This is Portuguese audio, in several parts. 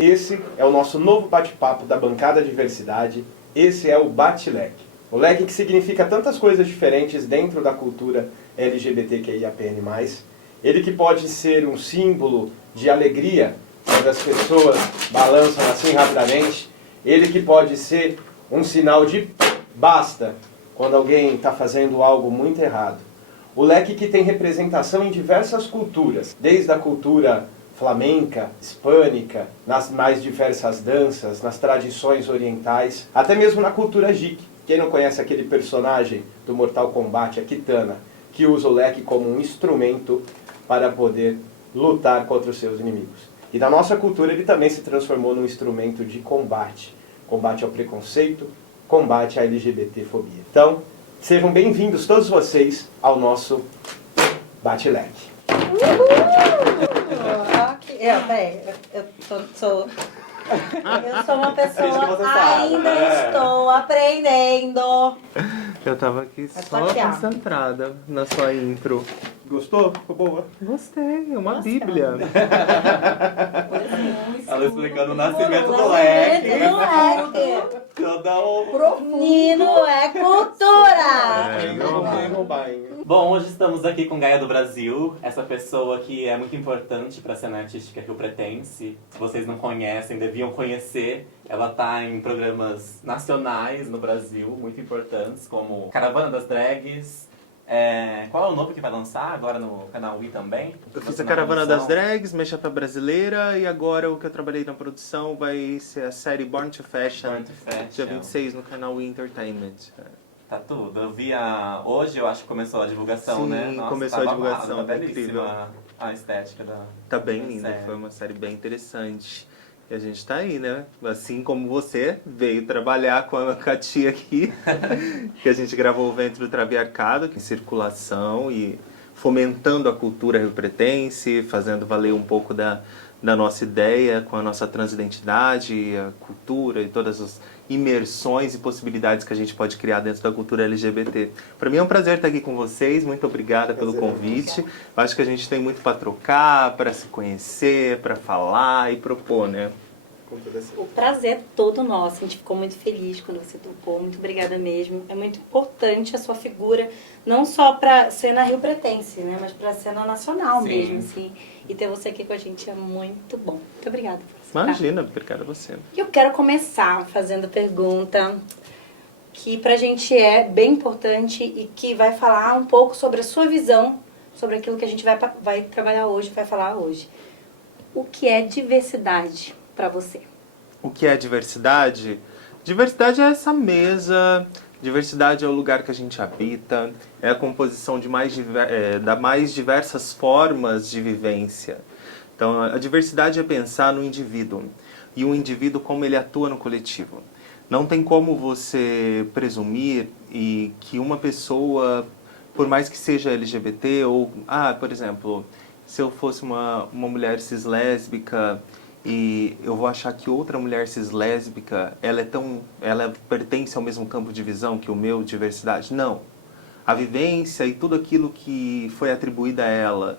Esse é o nosso novo bate-papo da Bancada Diversidade. Esse é o Bate-Leg. O leg que significa tantas coisas diferentes dentro da cultura LGBTQIAPN+. Ele que pode ser um símbolo de alegria quando as pessoas balançam assim rapidamente. Ele que pode ser um sinal de basta quando alguém está fazendo algo muito errado. O leque que tem representação em diversas culturas, desde a cultura flamenca, hispânica, nas mais diversas danças, nas tradições orientais, até mesmo na cultura geek. Quem não conhece aquele personagem do Mortal Kombat, a Kitana, que usa o leque como um instrumento para poder lutar contra os seus inimigos. E na nossa cultura ele também se transformou num instrumento de combate. Combate ao preconceito, combate à LGBT-fobia. Então, sejam bem-vindos todos vocês ao nosso Bate-Leg. Eu sou uma pessoa, ainda estou aprendendo. Eu tava aqui só concentrada na sua intro. Gostou? Ficou boa? Gostei, é uma bíblia. Ela explicando o nascimento do leque. Menino é cultura! Bom, hoje estamos aqui com Gaia do Brasil, essa pessoa que é muito importante para a cena artística rio-pretense. Se vocês não conhecem, deviam conhecer. Ela está em programas nacionais no Brasil, muito importantes, como Caravana das Drags. Qual é o novo que vai lançar agora no canal I também? Eu fiz a Caravana das Drags, Minha Chapa Brasileira, e agora o que eu trabalhei na produção vai ser a série Born to Fashion, dia 26 no canal I Entertainment. Tá tudo. Eu vi hoje, eu acho que começou a divulgação, Sim, né? Nossa, começou tá a divulgação, babado, tá incrível. belíssima a estética da... Tá bem da linda, série. foi uma série bem interessante. E a gente tá aí, né? Assim como você veio trabalhar com a tia aqui, que a gente gravou o Ventre do Traviarcado, que é circulação e fomentando a cultura rio-pretense, fazendo valer um pouco da nossa ideia com a nossa transidentidade, a cultura e todas as imersões e possibilidades que a gente pode criar dentro da cultura LGBT. Para mim é um prazer estar aqui com vocês, muito obrigada pelo convite. Acho que a gente tem muito para trocar, para se conhecer, para falar e propor, né? O prazer é todo nosso, a gente ficou muito feliz quando você topou, muito obrigada mesmo. É muito importante a sua figura, não só para cena rio-pretense, né, mas para cena nacional. Sim. Mesmo, assim. E ter você aqui com a gente é muito bom. Muito obrigada por aceitar. Imagina, obrigada a você. Eu quero começar fazendo a pergunta que pra gente é bem importante e que vai falar um pouco sobre a sua visão, sobre aquilo que a gente vai trabalhar hoje, vai falar hoje. O que é diversidade para você? O que é diversidade? Diversidade é essa mesa, diversidade é o lugar que a gente habita, é a composição de mais diversas formas de vivência. Então, a diversidade é pensar no indivíduo, e o indivíduo como ele atua no coletivo. Não tem como você presumir e que uma pessoa, por mais que seja LGBT, ou, por exemplo, se eu fosse uma mulher cis-lésbica, e eu vou achar que outra mulher cis-lésbica, ela pertence ao mesmo campo de visão que o meu, diversidade. Não. A vivência e tudo aquilo que foi atribuído a ela,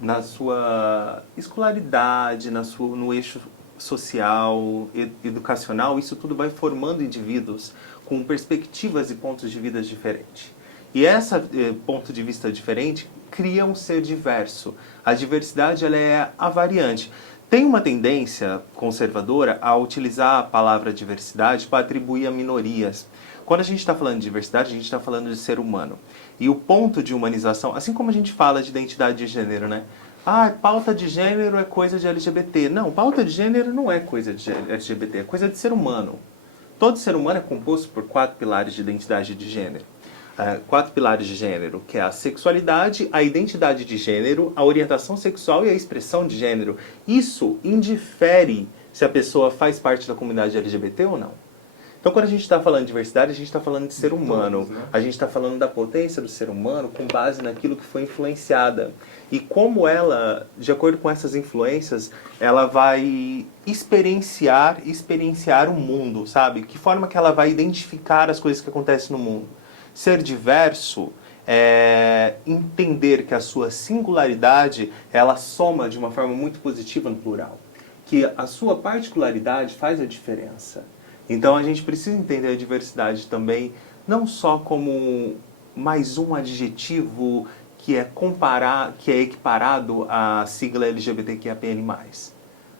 na sua escolaridade, no eixo social, educacional, isso tudo vai formando indivíduos com perspectivas e pontos de vida diferentes. E esse ponto de vista diferente cria um ser diverso. A diversidade ela é a variante. Tem uma tendência conservadora a utilizar a palavra diversidade para atribuir a minorias. Quando a gente está falando de diversidade, a gente está falando de ser humano. E o ponto de humanização, assim como a gente fala de identidade de gênero, né? Pauta de gênero é coisa de LGBT. Não, pauta de gênero não é coisa de LGBT, é coisa de ser humano. Todo ser humano é composto por 4 pilares de identidade de gênero. 4 pilares de gênero, que é a sexualidade, a identidade de gênero, a orientação sexual e a expressão de gênero. Isso indifere se a pessoa faz parte da comunidade LGBT ou não. Então, quando a gente está falando de diversidade, a gente está falando de ser humano. Todos, né? A gente está falando da potência do ser humano com base naquilo que foi influenciada. E como ela, de acordo com essas influências, ela vai experienciar o mundo, sabe? Que forma que ela vai identificar as coisas que acontecem no mundo. Ser diverso é entender que a sua singularidade, ela soma de uma forma muito positiva no plural. que a sua particularidade faz a diferença. Então a gente precisa entender a diversidade também, não só como mais um adjetivo que é equiparado à sigla LGBTQIAPN+.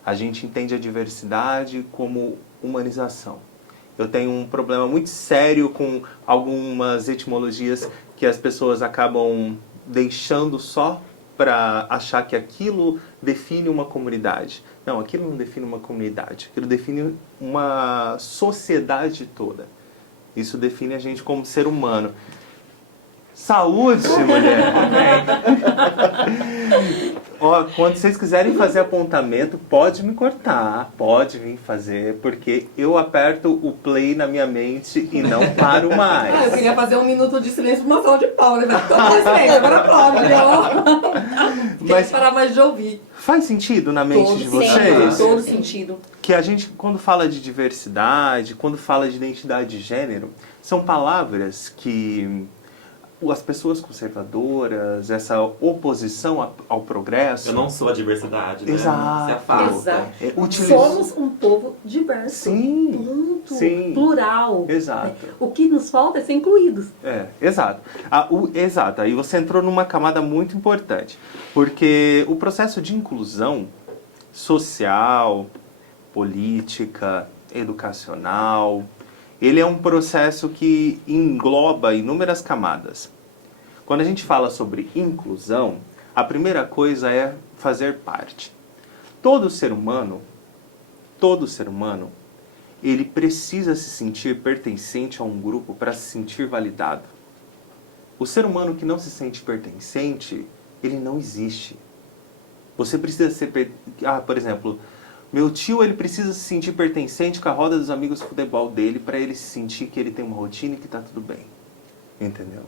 A gente entende a diversidade como humanização. Eu tenho um problema muito sério com algumas etimologias que as pessoas acabam deixando só para achar que aquilo define uma comunidade. Não, aquilo não define uma comunidade. Aquilo define uma sociedade toda. Isso define a gente como ser humano. Saúde, mulher! Ó, quando vocês quiserem fazer apontamento, pode me cortar, pode vir fazer, porque eu aperto o play na minha mente e não paro mais. Eu queria fazer um minuto de silêncio pra uma salva de palmas, né? Todo mundo silêncio, agora aplaude, ó. Quer parar mais de ouvir. Faz sentido na mente de vocês? Todo sentido. Que a gente, quando fala de diversidade, quando fala de identidade de gênero, são palavras que as pessoas conservadoras, essa oposição ao progresso... Eu não sou a diversidade, né? Exato. Se afasta. Exato. Somos um povo diverso. Sim. Ponto. Sim. Plural. Exato. O que nos falta é ser incluídos. Exato. Exato. Aí você entrou numa camada muito importante. Porque o processo de inclusão social, política, educacional, ele é um processo que engloba inúmeras camadas. Quando a gente fala sobre inclusão, a primeira coisa é fazer parte. Todo ser humano, ele precisa se sentir pertencente a um grupo para se sentir validado. O ser humano que não se sente pertencente, ele não existe. Você precisa ser... por exemplo... Meu tio, ele precisa se sentir pertencente com a roda dos amigos de futebol dele para ele se sentir que ele tem uma rotina e que está tudo bem. Entendeu?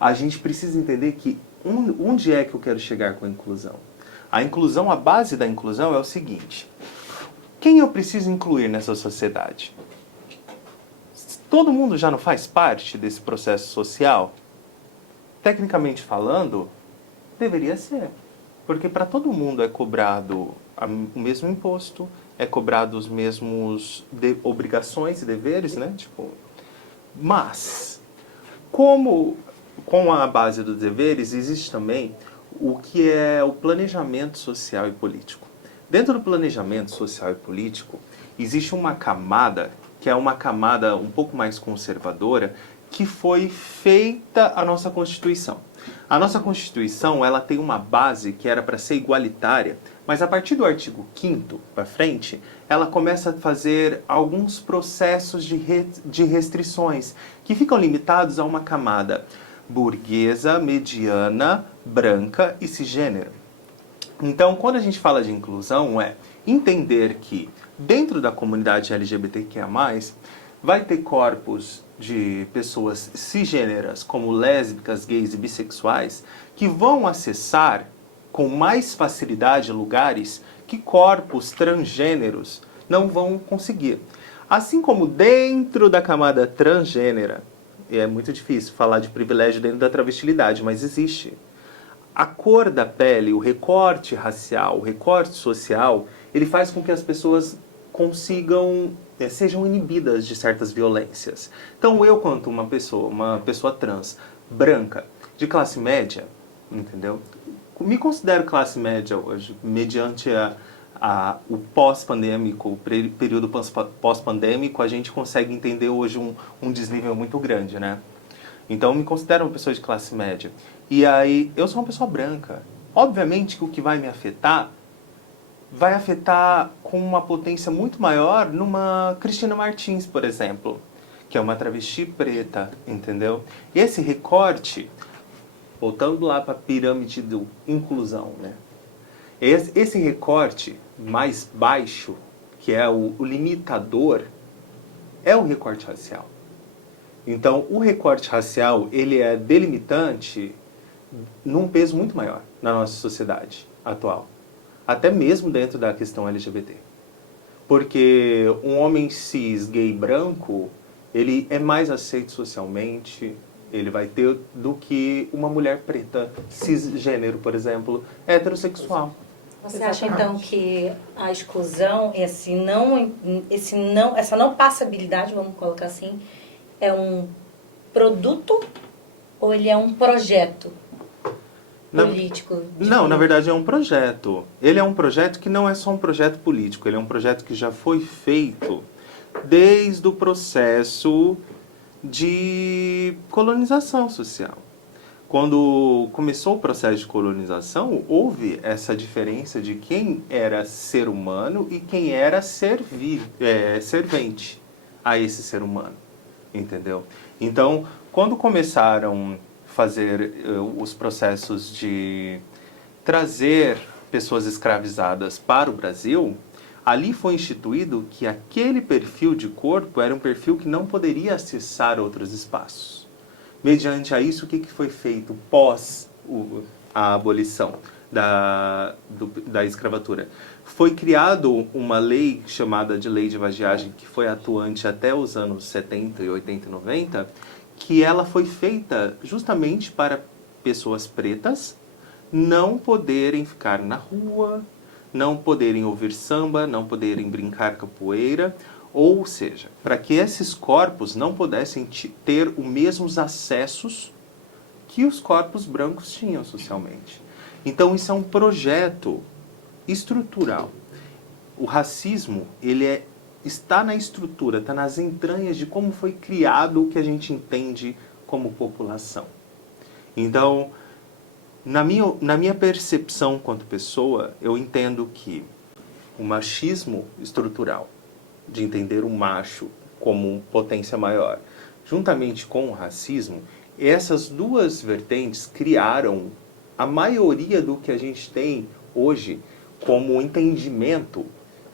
A gente precisa entender que onde é que eu quero chegar com a inclusão? A inclusão, a base da inclusão é o seguinte. Quem eu preciso incluir nessa sociedade? Todo mundo já não faz parte desse processo social? Tecnicamente falando, deveria ser. Porque para todo mundo é cobrado o mesmo imposto, é cobrado os mesmos obrigações e deveres, né? Mas, com a base dos deveres, existe também o que é o planejamento social e político. Dentro do planejamento social e político, existe uma camada, que é uma camada um pouco mais conservadora, que foi feita a nossa Constituição. A nossa Constituição, ela tem uma base que era para ser igualitária, mas a partir do artigo 5º para frente, ela começa a fazer alguns processos de restrições, que ficam limitados a uma camada burguesa, mediana, branca e cisgênero. Então, quando a gente fala de inclusão, é entender que dentro da comunidade LGBTQIA+, vai ter corpos de pessoas cisgêneras, como lésbicas, gays e bissexuais, que vão acessar com mais facilidade lugares que corpos transgêneros não vão conseguir. Assim como dentro da camada transgênera, e é muito difícil falar de privilégio dentro da travestilidade, mas existe. A cor da pele, o recorte racial, o recorte social, ele faz com que as pessoas consigam, sejam inibidas de certas violências. Então eu, quanto uma pessoa trans, branca, de classe média, entendeu? Me considero classe média hoje, mediante o pós-pandêmico, o período pós-pandêmico, a gente consegue entender hoje um desnível muito grande, né? Então, eu me considero uma pessoa de classe média. E aí, eu sou uma pessoa branca. Obviamente que o que vai me afetar, vai afetar com uma potência muito maior numa Cristina Martins, por exemplo, que é uma travesti preta, entendeu? E esse recorte, voltando lá para a pirâmide da inclusão, né? Esse recorte mais baixo, que é o limitador, é o recorte racial. Então, o recorte racial, ele é delimitante num peso muito maior na nossa sociedade atual. Até mesmo dentro da questão LGBT. Porque um homem cis, gay, branco, ele é mais aceito socialmente, ele vai ter do que uma mulher preta, cisgênero, por exemplo, heterossexual. Você acha então que a exclusão, essa não passabilidade, vamos colocar assim, é um produto ou ele é um projeto político? Não, na verdade é um projeto. Ele é um projeto que não é só um projeto político, ele é um projeto que já foi feito desde o processo de colonização social. Quando começou o processo de colonização, houve essa diferença de quem era ser humano e quem era servente a esse ser humano, entendeu? Então, quando começaram a fazer os processos de trazer pessoas escravizadas para o Brasil, ali foi instituído que aquele perfil de corpo era um perfil que não poderia acessar outros espaços. Mediante a isso, o que foi feito pós a abolição da escravatura? Foi criado uma lei chamada de Lei de Vadiagem, que foi atuante até os anos 70, 80 e 90, que ela foi feita justamente para pessoas pretas não poderem ficar na rua, não poderem ouvir samba, não poderem brincar capoeira, ou seja, para que esses corpos não pudessem ter os mesmos acessos que os corpos brancos tinham socialmente. Então isso é um projeto estrutural. O racismo, ele está na estrutura, está nas entranhas de como foi criado o que a gente entende como população. Então, na minha percepção quanto pessoa, eu entendo que o machismo estrutural, de entender o macho como potência maior, juntamente com o racismo, essas duas vertentes criaram a maioria do que a gente tem hoje como entendimento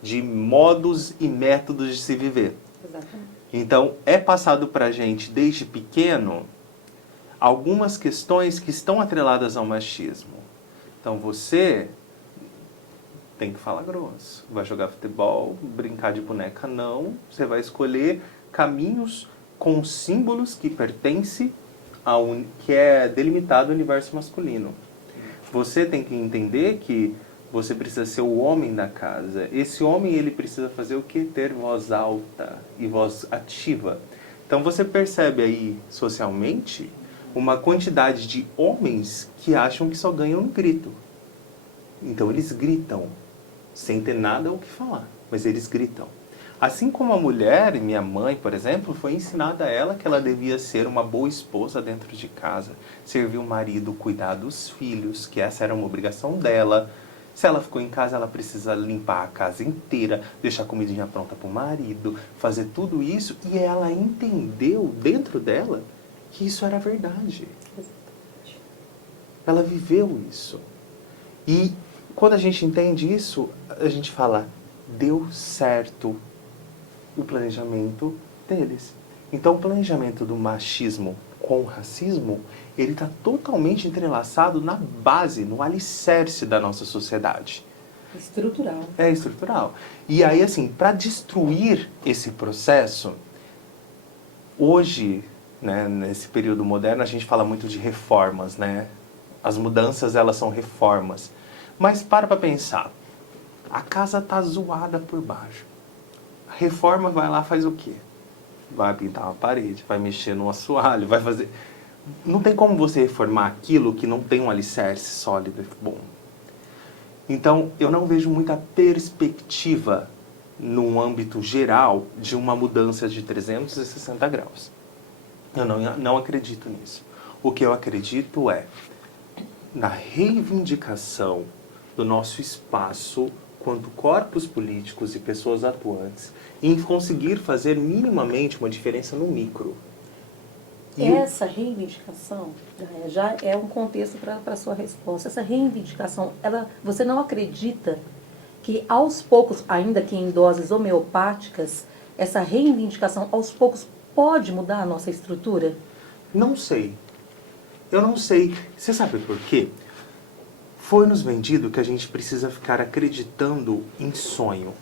de modos e métodos de se viver. Exatamente. Então, é passado para a gente, desde pequeno, algumas questões que estão atreladas ao machismo. Então, você tem que falar grosso. Vai jogar futebol, brincar de boneca, não. Você vai escolher caminhos com símbolos que pertencem que é delimitado o universo masculino. Você tem que entender que você precisa ser o homem da casa. Esse homem, ele precisa fazer o quê? Ter voz alta e voz ativa. Então você percebe aí, socialmente, uma quantidade de homens que acham que só ganham no grito. Então eles gritam, sem ter nada o que falar, mas eles gritam. Assim como a mulher, minha mãe, por exemplo, foi ensinada a ela que ela devia ser uma boa esposa dentro de casa, servir o marido, cuidar dos filhos, que essa era uma obrigação dela. Se ela ficou em casa, ela precisa limpar a casa inteira, deixar a comidinha pronta para o marido, fazer tudo isso, e ela entendeu dentro dela que isso era verdade. Ela viveu isso. E quando a gente entende isso, a gente fala, deu certo o planejamento deles. Então o planejamento do machismo com o racismo, ele está totalmente entrelaçado na base, no alicerce da nossa sociedade. Estrutural. É estrutural. E aí, assim, para destruir esse processo, hoje, né, nesse período moderno, a gente fala muito de reformas, né? As mudanças, elas são reformas. Mas para pensar. A casa tá zoada por baixo. A reforma vai lá, faz o quê? Vai pintar uma parede, vai mexer no assoalho, vai fazer... Não tem como você reformar aquilo que não tem um alicerce sólido e bom. Então, eu não vejo muita perspectiva, num âmbito geral, de uma mudança de 360 graus. Eu não acredito nisso. O que eu acredito é na reivindicação do nosso espaço quanto corpos políticos e pessoas atuantes em conseguir fazer minimamente uma diferença no micro. Essa reivindicação já é um contexto para a sua resposta. Essa reivindicação, você não acredita que aos poucos, ainda que em doses homeopáticas, essa reivindicação aos poucos pode mudar a nossa estrutura? Não sei. Eu não sei. Você sabe por quê? Foi nos vendido que a gente precisa ficar acreditando em sonho.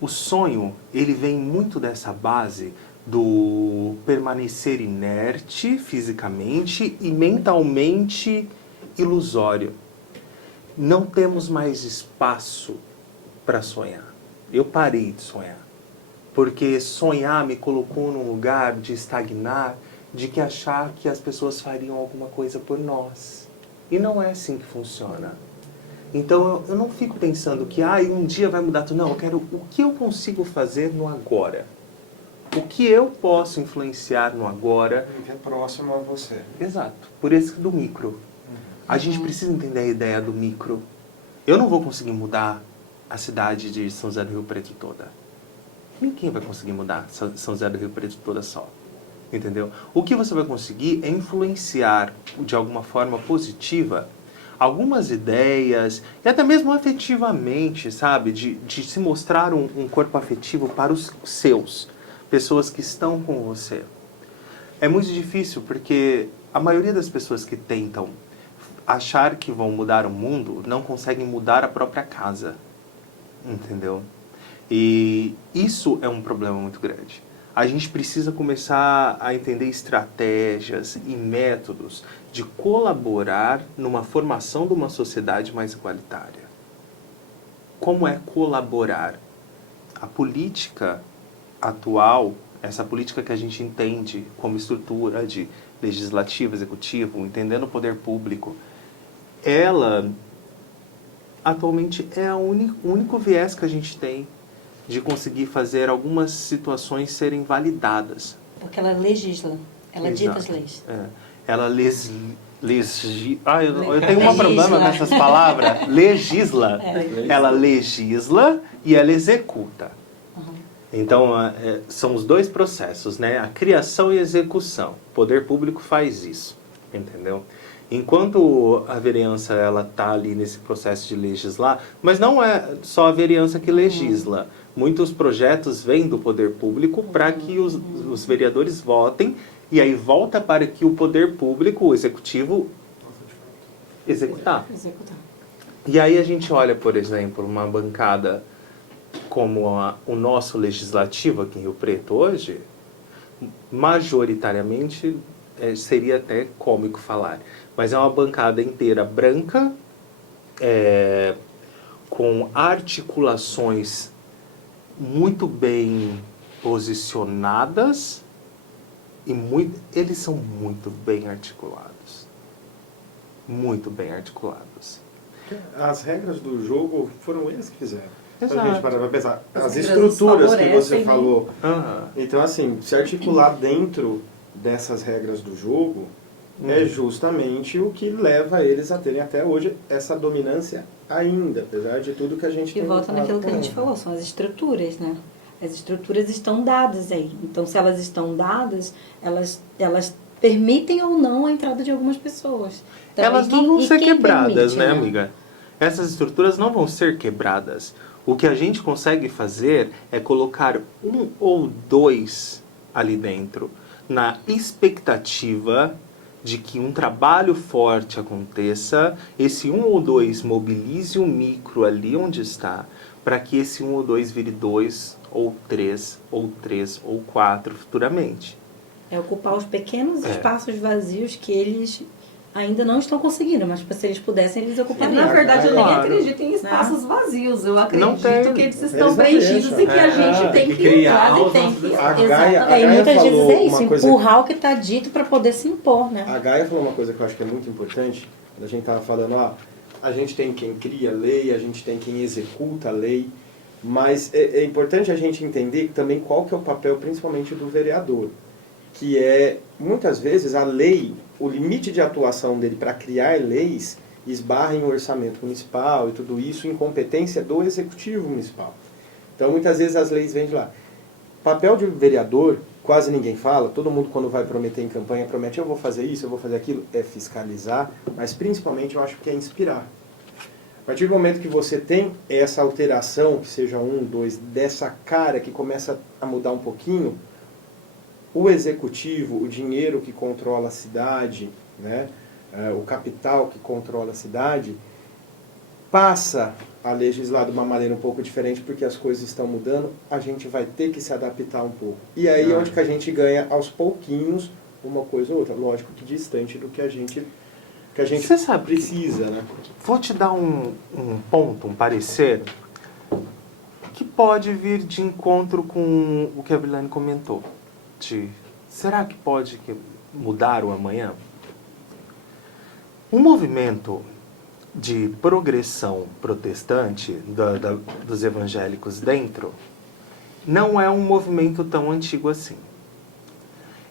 O sonho, ele vem muito dessa base do permanecer inerte fisicamente e mentalmente ilusório. não temos mais espaço para sonhar. Eu parei de sonhar. Porque sonhar me colocou num lugar de estagnar, de que achar que as pessoas fariam alguma coisa por nós. E não é assim que funciona. Então eu não fico pensando que um dia vai mudar tudo. Não, eu quero o que eu consigo fazer no agora. O que eu posso influenciar no agora. Que é próximo a você. Exato. Por isso do micro. A gente precisa entender a ideia do micro. Eu não vou conseguir mudar a cidade de São José do Rio Preto toda. Ninguém vai conseguir mudar São José do Rio Preto toda só. Entendeu? O que você vai conseguir é influenciar de alguma forma positiva algumas ideias, e até mesmo afetivamente, sabe? De se mostrar um corpo afetivo para os seus. Pessoas que estão com você. É muito difícil porque a maioria das pessoas que tentam achar que vão mudar o mundo não conseguem mudar a própria casa. Entendeu? E isso é um problema muito grande. A gente precisa começar a entender estratégias e métodos de colaborar numa formação de uma sociedade mais igualitária. Como é colaborar? A política atual, essa política que a gente entende como estrutura de legislativo, executivo, entendendo o poder público, ela atualmente é o único viés que a gente tem de conseguir fazer algumas situações serem validadas. Porque ela legisla, ela dita as leis. Ela eu tenho um problema nessas palavras. Legisla. Ela legisla e ela executa. Então, são os dois processos, né? A criação e a execução. O poder público faz isso, entendeu? Enquanto a vereança ela está ali nesse processo de legislar, mas não é só a vereança que legisla. Muitos projetos vêm do poder público para que os vereadores votem, e aí volta para que o poder público, o executivo, executar. E aí a gente olha, por exemplo, uma bancada como o nosso legislativo aqui em Rio Preto hoje, majoritariamente, seria até cômico falar, mas é uma bancada inteira branca, com articulações muito bem posicionadas e eles são muito bem articulados. Muito bem articulados. As regras do jogo foram eles que fizeram. Exato. A gente parar pra pensar. As regras estruturas que você favorecem, né? falou. Uhum. Então, assim, se articular dentro dessas regras do jogo é justamente o que leva eles a terem até hoje essa dominância ainda, apesar de tudo que a gente E tem volta falado naquilo que a por gente aí. falou, são as estruturas, né? As estruturas estão dadas aí. Então, se elas estão dadas, elas permitem ou não a entrada de algumas pessoas. Então, Elas não vão ser quem quebradas, permite, né, amiga? Essas estruturas não vão ser quebradas. O que a gente consegue fazer é colocar um ou dois ali dentro, na expectativa de que um trabalho forte aconteça, esse um ou dois mobilize o micro ali onde está, para que esse um ou dois vire 2 ou 3 ou 4 futuramente. É ocupar os pequenos espaços vazios que eles ainda não estão conseguindo, mas se eles pudessem, eles ocupariam. Na verdade, eu nem Claro. acredito em espaços vazios. Eu Não acredito tem. que eles estão Eles não preenchidos deixam. e que a gente tem que criar entrar e os tem nossos que... espaços. A Gaia E muitas vezes falou é isso, uma coisa- empurrar o que está dito para poder se impor, né? A Gaia falou uma coisa que eu acho que é muito importante. A gente estava falando, a gente tem quem cria a lei, a gente tem quem executa a lei, mas é importante a gente entender também qual que é o papel, principalmente do vereador, que é, muitas vezes, a lei, o limite de atuação dele para criar leis esbarra em orçamento municipal e tudo isso, incompetência do executivo municipal. Então, muitas vezes as leis vêm de lá. Papel de vereador, quase ninguém fala, todo mundo quando vai prometer em campanha, promete eu vou fazer isso, eu vou fazer aquilo, é fiscalizar, mas principalmente eu acho que é inspirar. A partir do momento que você tem essa alteração, que seja 1, 2, dessa cara que começa a mudar um pouquinho, o executivo, o dinheiro que controla a cidade, né, o capital que controla a cidade, passa a legislar de uma maneira um pouco diferente, porque as coisas estão mudando, a gente vai ter que se adaptar um pouco. E aí é onde que a gente ganha aos pouquinhos uma coisa ou outra, lógico que distante do que a gente que a gente Você sabe, precisa, né? vou te dar um ponto, um parecer, que pode vir de encontro com o que a Vilane comentou. Será que pode mudar o amanhã? Um movimento de progressão protestante dos evangélicos dentro não é um movimento tão antigo assim.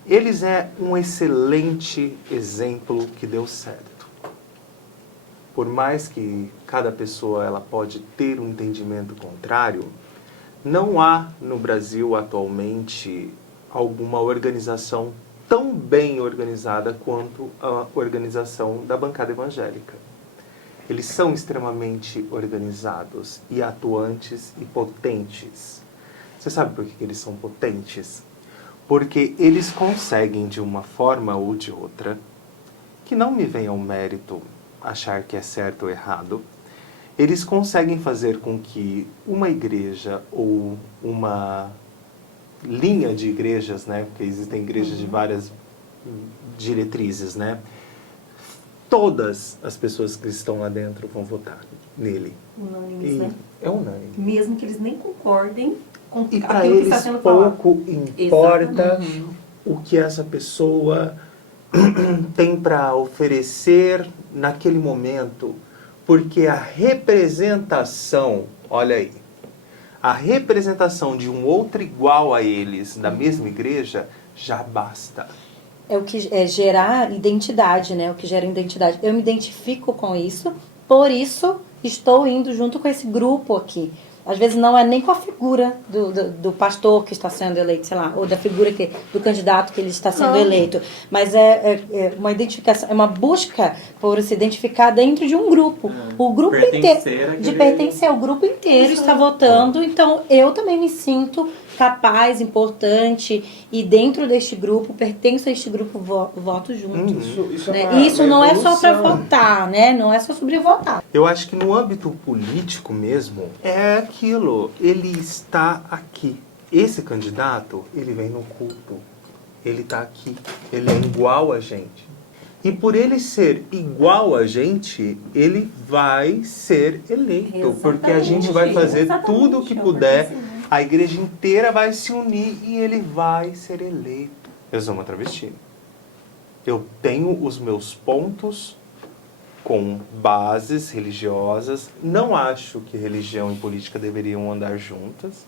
Eles é um excelente exemplo que deu certo. Por mais que cada pessoa ela pode ter um entendimento contrário, não há no Brasil atualmente alguma organização tão bem organizada quanto a organização da bancada evangélica. Eles são extremamente organizados e atuantes e potentes. Você sabe por que eles são potentes? Porque eles conseguem, de uma forma ou de outra, que não me venha ao mérito achar que é certo ou errado, eles conseguem fazer com que uma igreja ou uma linha de igrejas, né? Porque existem igrejas de várias diretrizes, né? Todas as pessoas que estão lá dentro vão votar nele. Unânimes, E né? é unânime. Mesmo que eles nem concordem com E para aquilo que está eles sendo falado. pouco importa Exatamente. o que essa pessoa tem para oferecer naquele momento, porque a representação, olha aí, a representação de um outro igual a eles da mesma igreja já basta. É o que é gerar identidade, né? O que gera identidade. Eu me identifico com isso, por isso estou indo junto com esse grupo aqui. Às vezes não é nem com a figura do pastor que está sendo eleito, sei lá, ou da figura do candidato que ele está sendo eleito. Mas é uma identificação, é uma busca por se identificar dentro de um grupo. O grupo inteiro, de pertencer, o grupo inteiro está votando, então eu também me sinto capaz, importante, e dentro deste grupo, pertenço a este grupo, voto junto. Isso Né? é uma, Isso uma não é só para evolução. votar, né? Não é só sobre votar. Eu acho que no âmbito político mesmo, é aquilo, ele está aqui. Esse candidato, ele vem no culto, ele está aqui, ele é igual a gente. E por ele ser igual a gente, ele vai ser eleito, porque a gente vai fazer tudo o que puder, a igreja inteira vai se unir e ele vai ser eleito. Eu sou uma travesti. Eu tenho os meus pontos com bases religiosas. Não acho que religião e política deveriam andar juntas.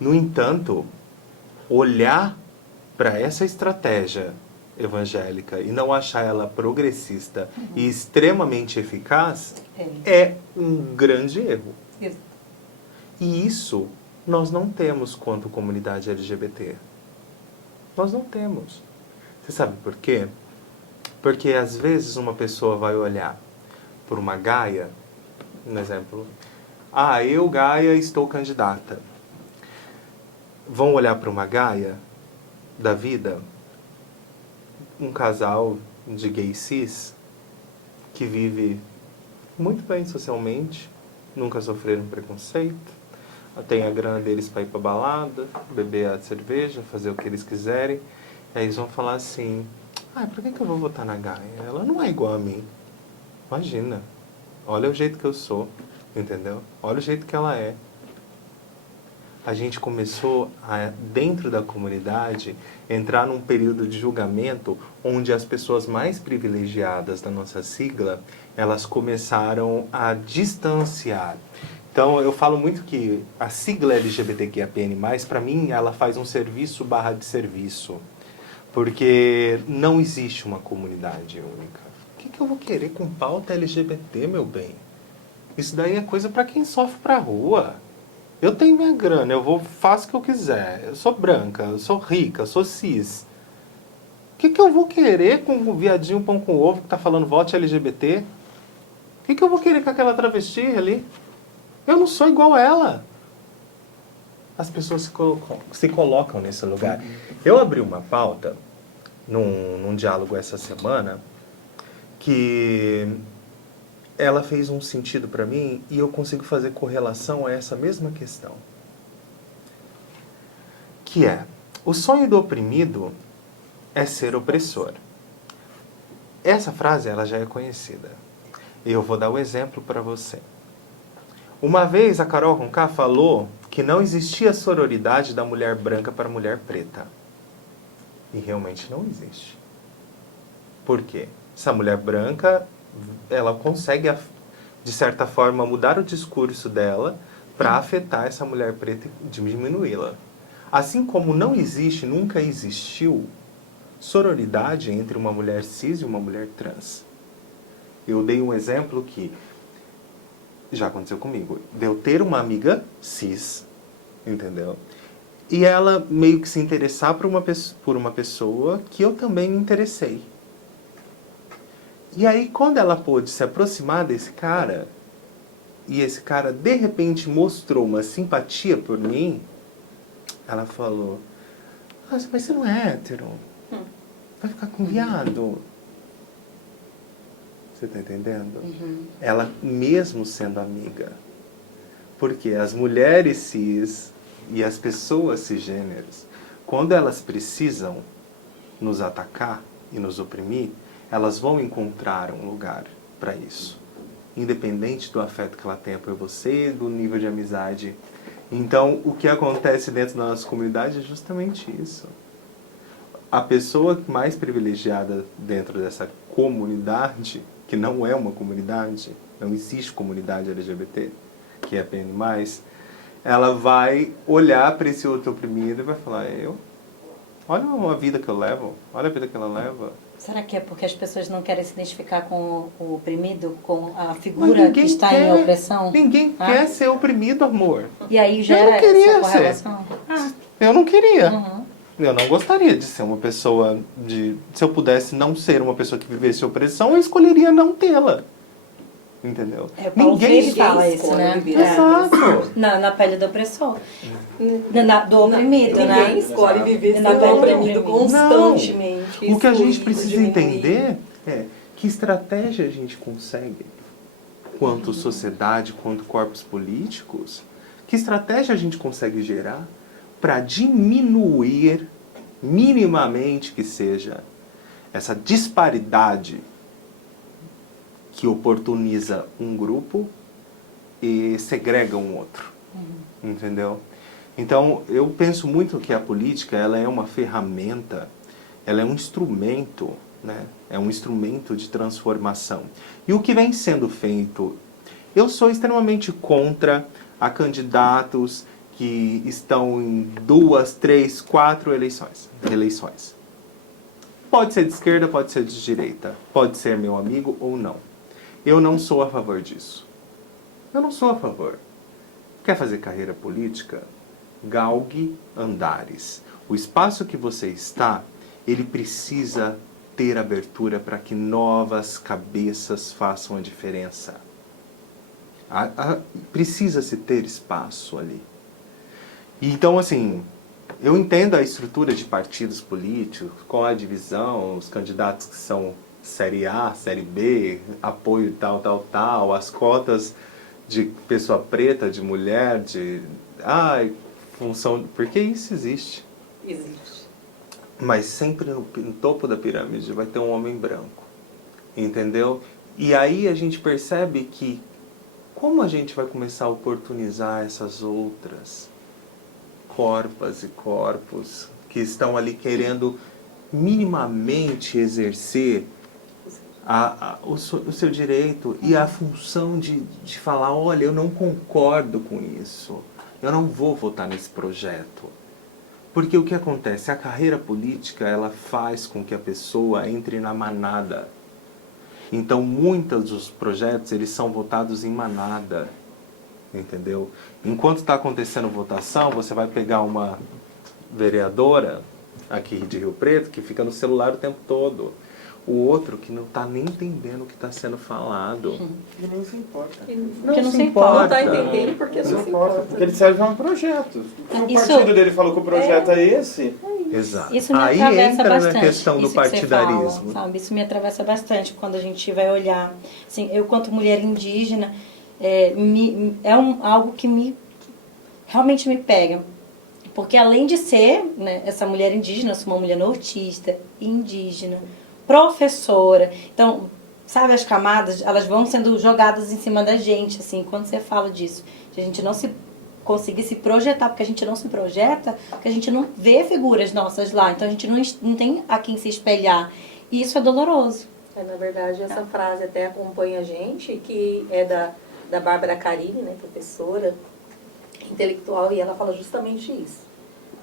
No entanto, olhar para essa estratégia evangélica e não achar ela progressista e extremamente eficaz é um grande erro. Exato. E isso nós não temos quanto comunidade LGBT. Nós não temos. Você sabe por quê? Porque às vezes uma pessoa vai olhar por uma Gaia, um exemplo. Eu, Gaia, estou candidata. Vão olhar para uma Gaia da vida, um casal de gay cis, que vive muito bem socialmente, nunca sofreram preconceito, tem a grana deles para ir para balada, beber a cerveja, fazer o que eles quiserem. E aí eles vão falar assim, por que eu vou votar na Gaia? Ela não é igual a mim. Imagina, olha o jeito que eu sou, entendeu? Olha o jeito que ela é. A gente começou, dentro da comunidade, entrar num período de julgamento onde as pessoas mais privilegiadas da nossa sigla, elas começaram a distanciar. Então, eu falo muito que a sigla LGBTQIAPN+, para mim, ela faz um serviço / de serviço. Porque não existe uma comunidade única. O que eu vou querer com pauta LGBT, meu bem? Isso daí é coisa para quem sofre pra rua. Eu tenho minha grana, faço o que eu quiser. Eu sou branca, eu sou rica, eu sou cis. O que eu vou querer com o viadinho pão com ovo que tá falando vote LGBT? O que eu vou querer com aquela travesti ali? Eu não sou igual a ela. As pessoas se colocam nesse lugar. Eu abri uma pauta num diálogo essa semana que ela fez um sentido para mim e eu consigo fazer correlação a essa mesma questão. Que é, o sonho do oprimido é ser opressor. essa frase ela já é conhecida. Eu vou dar o exemplo para você. Uma vez a Carol Conká falou que não existia sororidade da mulher branca para a mulher preta. E realmente não existe. Por quê? Essa mulher branca, ela consegue, de certa forma, mudar o discurso dela para afetar essa mulher preta e diminuí-la. Assim como não existe, nunca existiu, sororidade entre uma mulher cis e uma mulher trans. Eu dei um exemplo que já aconteceu comigo. De eu ter uma amiga cis, entendeu? E ela meio que se interessar por uma pessoa que eu também me interessei. E aí, quando ela pôde se aproximar desse cara, e esse cara de repente mostrou uma simpatia por mim, ela falou: "Nossa, mas você não é hétero. Vai ficar com viado." Você tá entendendo? Ela mesmo sendo amiga. Porque as mulheres cis e as pessoas cisgêneras, quando elas precisam nos atacar e nos oprimir, elas vão encontrar um lugar para isso. Independente do afeto que ela tenha por você, do nível de amizade. Então, o que acontece dentro da nossa comunidade é justamente isso. A pessoa mais privilegiada dentro dessa comunidade, que não é uma comunidade, não existe comunidade LGBT, que é a PN+, ela vai olhar para esse outro oprimido e vai falar: olha a vida que eu levo, olha a vida que ela leva. Será que é porque as pessoas não querem se identificar com o oprimido, com a figura que está em opressão? Ninguém quer ser oprimido, amor. E aí gera essa correlação? Eu não queria. Eu não gostaria de ser uma pessoa se eu pudesse não ser uma pessoa que vivesse opressão, eu escolheria não tê-la. Entendeu? Ninguém fala isso, né? Exato. Na pele do opressor. Do oprimido, né? Ninguém escolhe viver Na sendo pele do oprimido oprimido. constantemente. O que a gente excluído, precisa diminuído. entender é que estratégia a gente consegue, quanto sociedade, quanto corpos políticos, que estratégia a gente consegue gerar para diminuir, minimamente que seja, essa disparidade que oportuniza um grupo e segrega um outro. Entendeu? Então, eu penso muito que a política, ela é uma ferramenta, ela é um instrumento, né? É um instrumento de transformação. E o que vem sendo feito? Eu sou extremamente contra a candidatos que estão em 2, 3, 4 eleições. Pode ser de esquerda, pode ser de direita, pode ser meu amigo ou não. Eu não sou a favor disso. Eu não sou a favor. Quer fazer carreira política? Galgue andares. O espaço que você está, ele precisa ter abertura para que novas cabeças façam a diferença. Precisa-se ter espaço ali. Então, assim, eu entendo a estrutura de partidos políticos, com a divisão, os candidatos que são série A, série B, apoio tal, as cotas de pessoa preta, de mulher, função... Porque isso existe. Existe. Mas sempre no topo da pirâmide vai ter um homem branco. Entendeu? E aí a gente percebe que como a gente vai começar a oportunizar essas outras corpas e corpos que estão ali querendo minimamente exercer o seu direito e a função de falar: olha, eu não concordo com isso, eu não vou votar nesse projeto. Porque o que acontece? A carreira política, ela faz com que a pessoa entre na manada. Então, muitos dos projetos, eles são votados em manada. Entendeu? Enquanto está acontecendo votação, você vai pegar uma vereadora aqui de Rio Preto que fica no celular o tempo todo. O outro que não está nem entendendo o que está sendo falado. E nem se importa. Não se importa. Não está entendendo porque não se importa. Porque ele serve a um projeto. O Isso- partido dele falou que o projeto é esse. Exato. Isso me Aí atravessa entra bastante. na questão do Isso que você partidarismo. fala, sabe? Isso me atravessa bastante quando a gente vai olhar. Assim, eu, quanto mulher indígena, algo que realmente me pega. Porque além de ser, né, essa mulher indígena, eu sou uma mulher nortista, indígena, professora. Então, sabe, as camadas, elas vão sendo jogadas em cima da gente, assim, quando você fala disso. De a gente não se conseguir se projetar, porque a gente não se projeta, porque a gente não vê figuras nossas lá, então a gente não tem a quem se espelhar. E isso é doloroso. Na verdade, essa frase até acompanha a gente, que é da Bárbara Carini, né, professora intelectual, e ela fala justamente isso.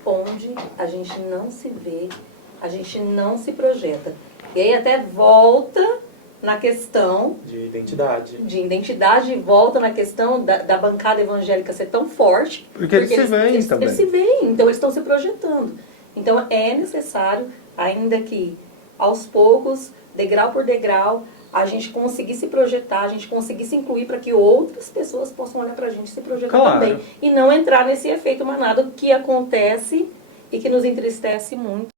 Onde a gente não se vê, a gente não se projeta. E aí até volta na questão De identidade. e volta na questão da bancada evangélica ser tão forte. Porque eles se veem também. Eles se veem, então eles estão se projetando. Então é necessário, ainda que aos poucos, degrau por degrau, a gente conseguir se projetar, a gente conseguir se incluir para que outras pessoas possam olhar para a gente e se projetar também. E não entrar nesse efeito manada que acontece e que nos entristece muito,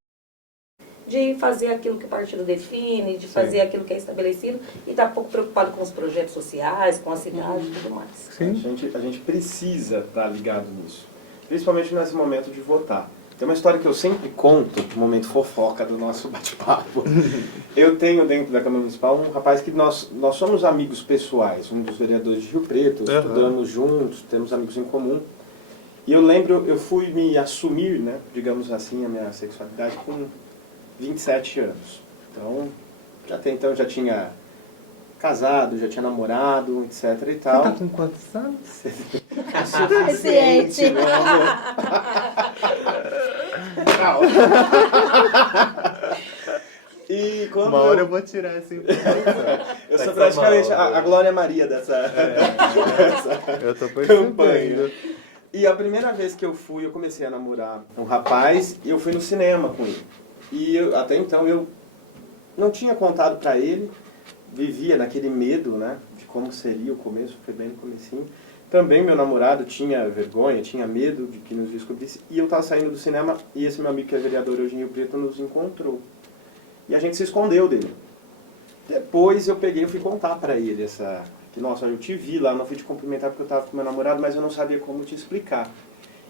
de fazer aquilo que o partido define, de fazer aquilo que é estabelecido e estar pouco preocupado com os projetos sociais, com a cidade e tudo mais. Sim. A gente precisa estar ligado nisso, principalmente nesse momento de votar. Tem uma história que eu sempre conto, no momento fofoca do nosso bate-papo. Eu tenho dentro da Câmara Municipal um rapaz que nós somos amigos pessoais, um dos vereadores de Rio Preto, estudamos juntos, temos amigos em comum. E eu lembro, eu fui me assumir, né, digamos assim, a minha sexualidade com 27 anos. Então, até então já tinha casado, já tinha namorado, etc e tal. Você tá com quantos anos? Suficiente. Meu amor. E quando Uma hora eu vou tirar essa informação. eu sou praticamente a Glória Maria dessa Eu tô campanha. percebendo. E a primeira vez que eu comecei a namorar um rapaz e eu fui no cinema com ele. E até então eu não tinha contado pra ele, vivia naquele medo, né, de como seria o começo, foi bem no comecinho. Também meu namorado tinha vergonha, tinha medo de que nos descobrisse. E eu estava saindo do cinema e esse meu amigo que é vereador hoje em Rio Preto nos encontrou. E a gente se escondeu dele. Depois eu fui contar pra ele que, nossa, eu te vi lá, não fui te cumprimentar porque eu estava com meu namorado, mas eu não sabia como te explicar.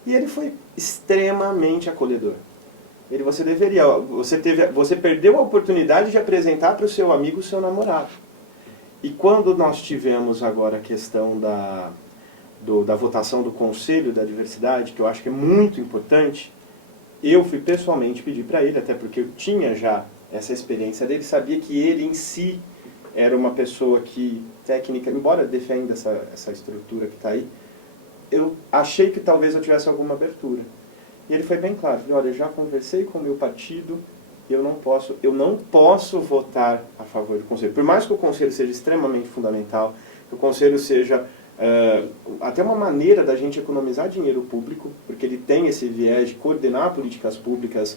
E ele foi extremamente acolhedor. Você perdeu a oportunidade de apresentar para o seu amigo o seu namorado. E quando nós tivemos agora a questão da votação do Conselho da Diversidade, que eu acho que é muito importante, eu fui pessoalmente pedir para ele, até porque eu tinha já essa experiência dele, sabia que ele em si era uma pessoa que, técnica, embora defenda essa estrutura que está aí, eu achei que talvez eu tivesse alguma abertura. E ele foi bem claro, falei, olha, eu já conversei com o meu partido, eu não posso votar a favor do Conselho. Por mais que o Conselho seja extremamente fundamental, que o Conselho seja até uma maneira da gente economizar dinheiro público, porque ele tem esse viés de coordenar políticas públicas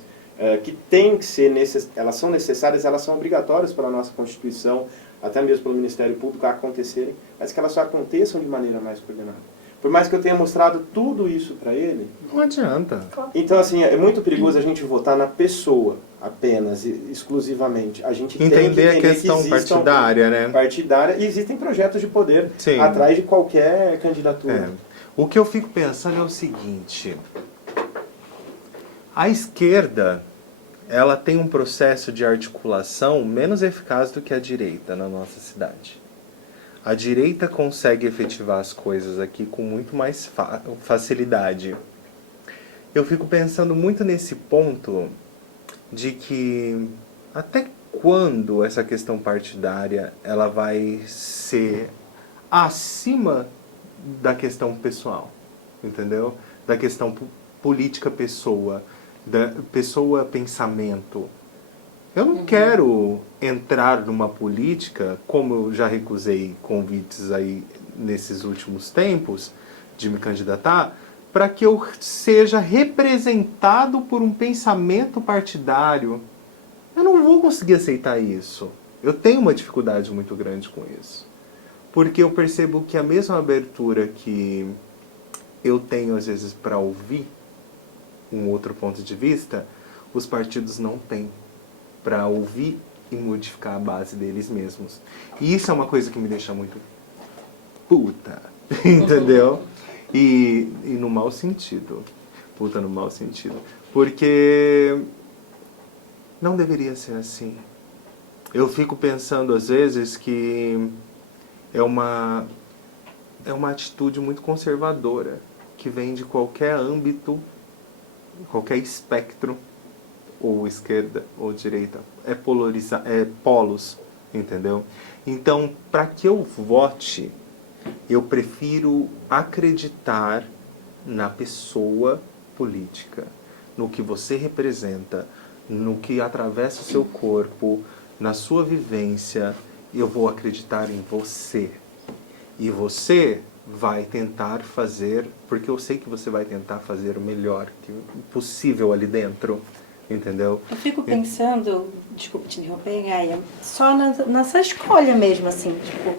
que tem que ser elas são necessárias, elas são obrigatórias pela nossa Constituição, até mesmo pelo Ministério Público a acontecerem, mas que elas só aconteçam de maneira mais coordenada. Por mais que eu tenha mostrado tudo isso para ele... Não adianta. Então, assim, é muito perigoso a gente votar na pessoa apenas, exclusivamente. A gente tem que entender a questão que partidária, né? Partidária, e existem projetos de poder Sim. atrás de qualquer candidatura. O que eu fico pensando é o seguinte. A esquerda, ela tem um processo de articulação menos eficaz do que a direita na nossa cidade. A direita consegue efetivar as coisas aqui com muito mais facilidade. Eu fico pensando muito nesse ponto de que até quando essa questão partidária ela vai ser acima da questão pessoal, entendeu? Da questão política pessoa, da pessoa pensamento. Eu não quero entrar numa política, como eu já recusei convites aí nesses últimos tempos de me candidatar, para que eu seja representado por um pensamento partidário. Eu não vou conseguir aceitar isso. Eu tenho uma dificuldade muito grande com isso. Porque eu percebo que a mesma abertura que eu tenho às vezes para ouvir um outro ponto de vista, os partidos não têm para ouvir e modificar a base deles mesmos. E isso é uma coisa que me deixa muito puta, entendeu? E no mau sentido. Puta no mau sentido. Porque não deveria ser assim. Eu fico pensando às vezes que é uma atitude muito conservadora que vem de qualquer âmbito, qualquer espectro, ou esquerda ou direita, é polos, entendeu? Então, para que eu vote, eu prefiro acreditar na pessoa política, no que você representa, no que atravessa o seu corpo, na sua vivência. Eu vou acreditar em você. E você vai tentar fazer, porque eu sei que você vai tentar fazer o melhor possível ali dentro, entendeu? Eu fico pensando, desculpa te interromper, Gaia, só nessa escolha mesmo, assim, tipo,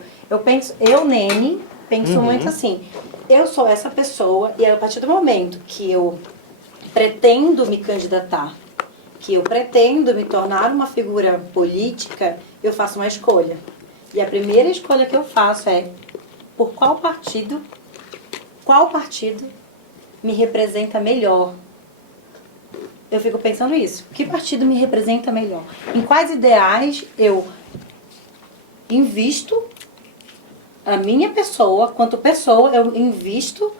eu, Nene, penso muito assim, eu sou essa pessoa e a partir do momento que eu pretendo me candidatar, que eu pretendo me tornar uma figura política, eu faço uma escolha. E a primeira escolha que eu faço é por qual partido me representa melhor. Eu fico pensando isso. Que partido me representa melhor? Em quais ideais eu invisto a minha pessoa, quanto pessoa eu invisto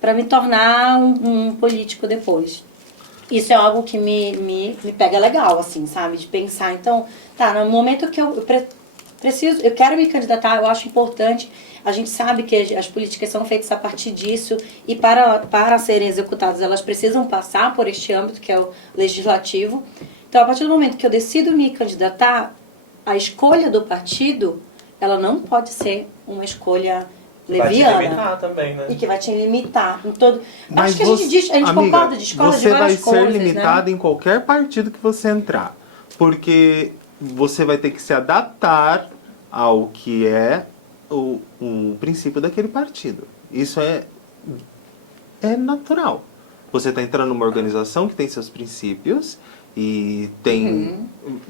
para me tornar um político depois. Isso é algo que me pega legal, assim, sabe? De pensar, então, tá, no momento que eu quero me candidatar, eu acho importante, a gente sabe que as políticas são feitas a partir disso e para serem executadas elas precisam passar por este âmbito que é o legislativo. Então, a partir do momento que eu decido me candidatar, a escolha do partido, ela não pode ser uma escolha leviana. Vai te limitar também, né? E que vai te limitar em todo... Mas acho que a gente amiga, concorda, discorda de você vai várias coisas, ser limitada né? em qualquer partido que você entrar. Porque você vai ter que se adaptar ao que é o princípio daquele partido. Isso é natural. Você está entrando numa organização que tem seus princípios e tem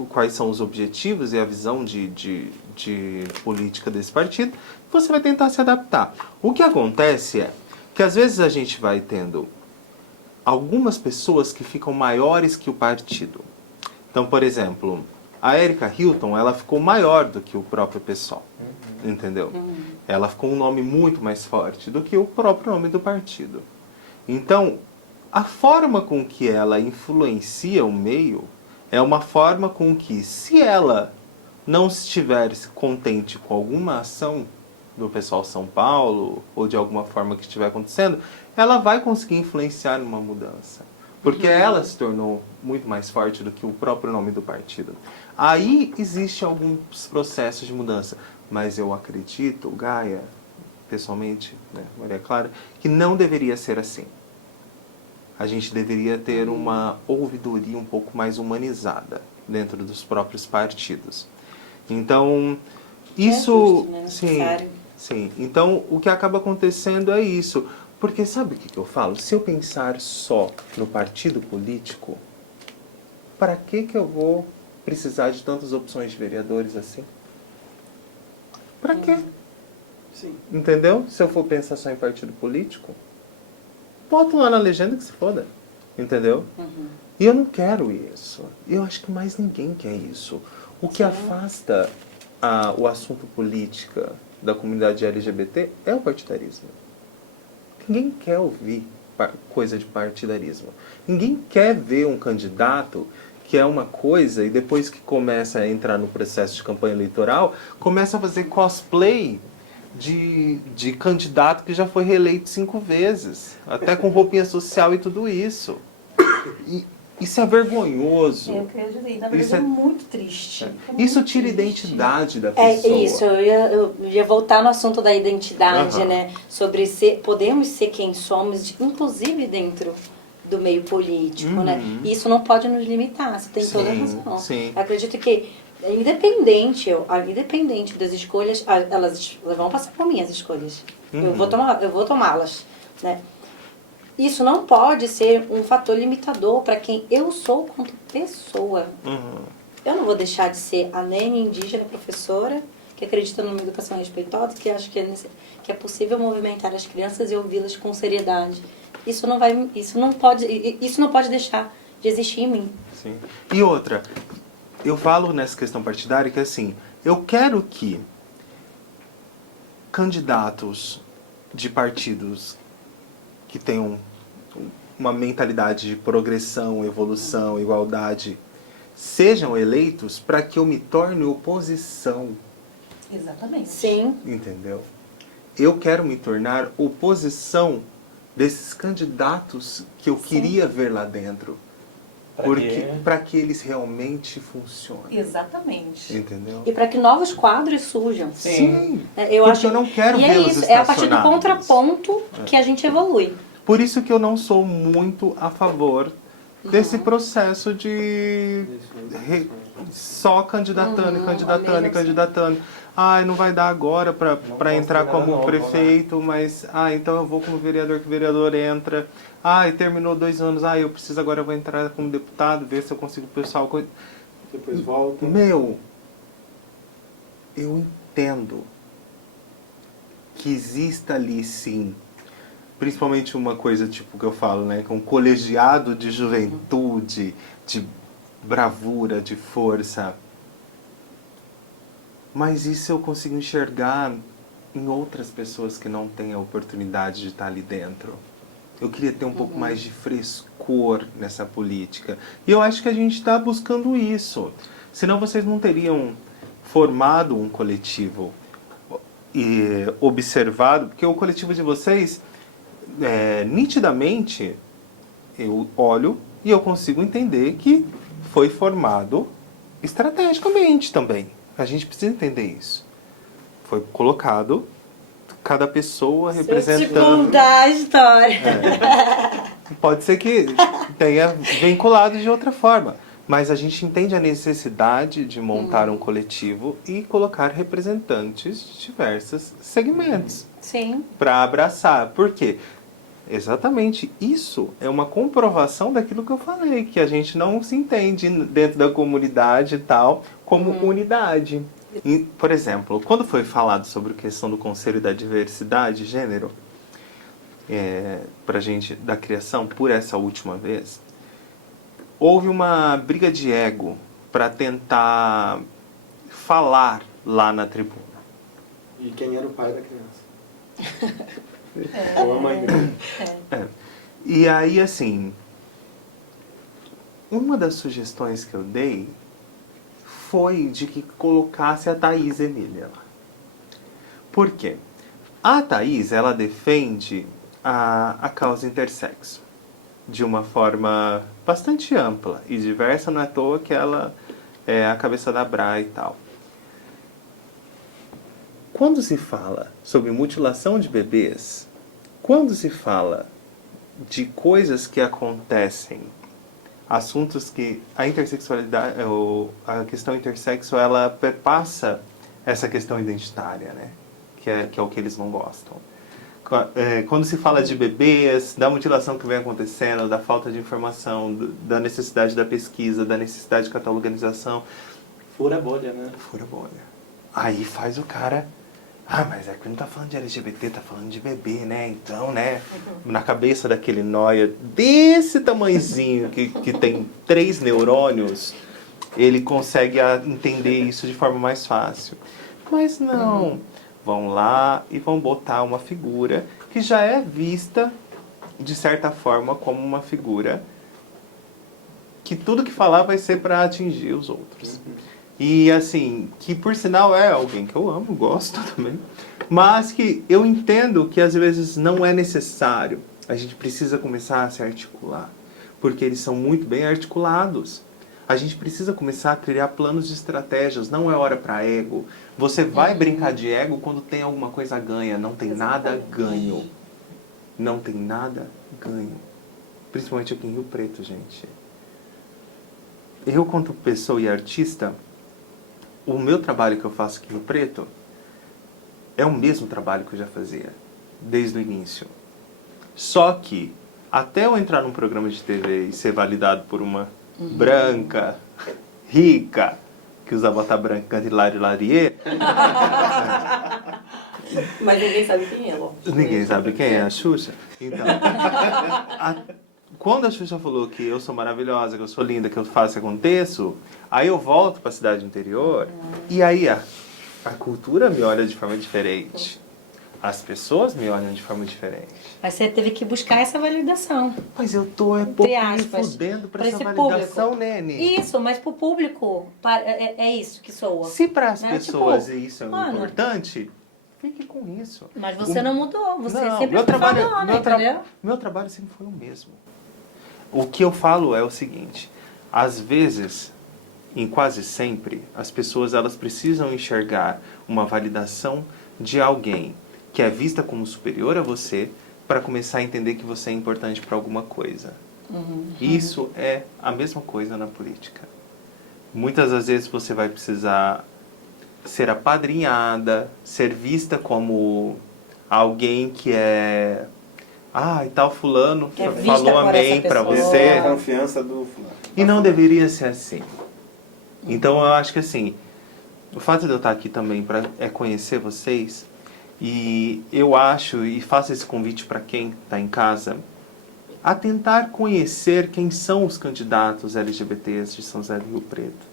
quais são os objetivos e a visão de política desse partido. Você vai tentar se adaptar. O que acontece é que às vezes a gente vai tendo algumas pessoas que ficam maiores que o partido. Então, por exemplo, a Erika Hilton, ela ficou maior do que o próprio PSOL, entendeu? Ela ficou um nome muito mais forte do que o próprio nome do partido. Então, a forma com que ela influencia o meio é uma forma com que, se ela não estiver contente com alguma ação do pessoal São Paulo, ou de alguma forma que estiver acontecendo, ela vai conseguir influenciar numa mudança. Porque ela se tornou muito mais forte do que o próprio nome do partido. Aí existe alguns processos de mudança. Mas eu acredito, Gaia, pessoalmente, né, Maria Clara, que não deveria ser assim. A gente deveria ter uma ouvidoria um pouco mais humanizada dentro dos próprios partidos. Então, isso... É justo, sim, né? sim. Então, o que acaba acontecendo é isso. Porque sabe o que eu falo? Se eu pensar só no partido político, para que eu vou precisar de tantas opções de vereadores assim? Para quê? Sim. Entendeu? Se eu for pensar só em partido político, boto lá na legenda que se foda. Entendeu? E eu não quero isso. Eu acho que mais ninguém quer isso. O que afasta o assunto política da comunidade LGBT é o partidarismo. Ninguém quer ouvir coisa de partidarismo. Ninguém quer ver um candidato que é uma coisa e depois que começa a entrar no processo de campanha eleitoral, começa a fazer cosplay de candidato que já foi reeleito 5 vezes. Até com roupinha social e tudo isso. E isso é vergonhoso. Eu queria dizer, na verdade Isso é muito triste. Isso tira a identidade da pessoa. É isso, eu ia voltar no assunto da identidade, né? Sobre podermos ser quem somos, inclusive dentro do meio político, né? E isso não pode nos limitar, você tem toda a razão. Sim. Eu acredito que, independente das escolhas, elas vão passar por minhas escolhas. Eu vou tomá-las, né? Isso não pode ser um fator limitador para quem eu sou quanto pessoa. Eu não vou deixar de ser a Nene indígena professora, que acredita numa educação respeitosa, que acha que é possível movimentar as crianças e ouvi-las com seriedade. Isso não pode deixar de existir em mim. Sim. E outra, eu falo nessa questão partidária que, assim, eu quero que candidatos de partidos que tenham uma mentalidade de progressão, evolução, igualdade, sejam eleitos para que eu me torne oposição, Exatamente. Sim. entendeu? Eu quero me tornar oposição desses candidatos que eu queria ver lá dentro. Para que eles realmente funcionem. Exatamente. Entendeu? E para que novos quadros surjam. Sim. Eu Porque acho, eu não quero e é vê-los isso, é a partir do estacionados. contraponto que a gente evolui. Por isso que eu não sou muito a favor desse processo de só candidatando e candidatando e candidatando. Ai, não vai dar agora para entrar como prefeito, mas então eu vou como vereador, que o vereador entra. Ai, terminou 2 anos, eu preciso agora, eu vou entrar como deputado, ver se eu consigo o pessoal. Depois volta. Meu, eu entendo que exista ali sim, principalmente uma coisa tipo que eu falo, né, que é um colegiado de juventude, de bravura, de força. Mas isso eu consigo enxergar em outras pessoas que não têm a oportunidade de estar ali dentro. Eu queria ter um pouco mais de frescor nessa política. E eu acho que a gente está buscando isso. Senão vocês não teriam formado um coletivo e observado, porque o coletivo de vocês, nitidamente, eu olho e eu consigo entender que foi formado estrategicamente também. A gente precisa entender isso. Foi colocado cada pessoa Se eu te representando. contar a história. Pode ser que tenha vinculado de outra forma, mas a gente entende a necessidade de montar um coletivo e colocar representantes de diversos segmentos Sim. para abraçar. Por quê? Exatamente isso é uma comprovação daquilo que eu falei, que a gente não se entende dentro da comunidade e tal como unidade. E, por exemplo, quando foi falado sobre a questão do Conselho da Diversidade de Gênero, pra gente, da criação, por essa última vez, houve uma briga de ego para tentar falar lá na tribuna. E quem era o pai da criança? Ou a mãe dele. E aí, assim, uma das sugestões que eu dei foi de que colocasse a Thaís Emília lá. Por quê? A Thaís, ela defende a causa intersexo de uma forma bastante ampla e diversa, não é à toa que ela é a cabeça da Bra e tal. Quando se fala sobre mutilação de bebês, quando se fala de coisas que acontecem, assuntos que a intersexualidade, ou a questão intersexo, ela perpassa essa questão identitária, né? Que é o que eles não gostam. Quando se fala de bebês, da mutilação que vem acontecendo, da falta de informação, da necessidade da pesquisa, da necessidade de catalogização. Fura a bolha, né? Fura a bolha. Aí faz o cara... mas é que não tá falando de LGBT, tá falando de bebê, né? Então, né? Na cabeça daquele nóia desse tamanhozinho, que tem 3 neurônios, ele consegue entender isso de forma mais fácil. Mas não. Vão lá e vão botar uma figura que já é vista, de certa forma, como uma figura que tudo que falar vai ser para atingir os outros. E assim, que por sinal é alguém que eu amo, gosto também, mas que eu entendo que às vezes não é necessário. A gente precisa começar a se articular, porque eles são muito bem articulados. A gente precisa começar a criar planos de estratégias, não é hora para ego. Você vai brincar de ego quando tem alguma coisa ganha, não tem nada ganho. Não tem nada ganho. Principalmente aqui em Rio Preto, gente. Eu, quanto pessoa e artista, o meu trabalho que eu faço aqui em Rio Preto é o mesmo trabalho que eu já fazia, desde o início. Só que, até eu entrar num programa de TV e ser validado por uma branca, rica, que usa bota branca, canta Hilário Larier, Mas ninguém sabe quem é, ó. ninguém sabe quem é a Xuxa. Então, quando a Xuxa falou que eu sou maravilhosa, que eu sou linda, que eu faço e aconteço, aí eu volto pra cidade interior e aí a cultura me olha de forma diferente. As pessoas me olham de forma diferente. Mas você teve que buscar essa validação. Mas eu tô Entre me aspas, fudendo pra pra essa esse validação, público. Nene. Isso, mas pro público é isso que soa. Se para as Né? pessoas Tipo, isso é mano, importante, fique com isso. Mas você não mudou, você Não, sempre meu trabalho, falou, né, meu, entendeu? meu trabalho sempre foi o mesmo. O que eu falo é o seguinte, às vezes, em quase sempre, as pessoas elas precisam enxergar uma validação de alguém que é vista como superior a você para começar a entender que você é importante para alguma coisa. Isso é a mesma coisa na política. Muitas das vezes você vai precisar ser apadrinhada, ser vista como alguém que é... Ah, e tal fulano Que é vista falou por amém essa pra pessoa. você. A confiança do fulano. E não deveria ser assim. Então eu acho que assim, o fato de eu estar aqui também é conhecer vocês. E eu acho, e faço esse convite para quem está em casa, a tentar conhecer quem são os candidatos LGBTs de São José do Rio Preto.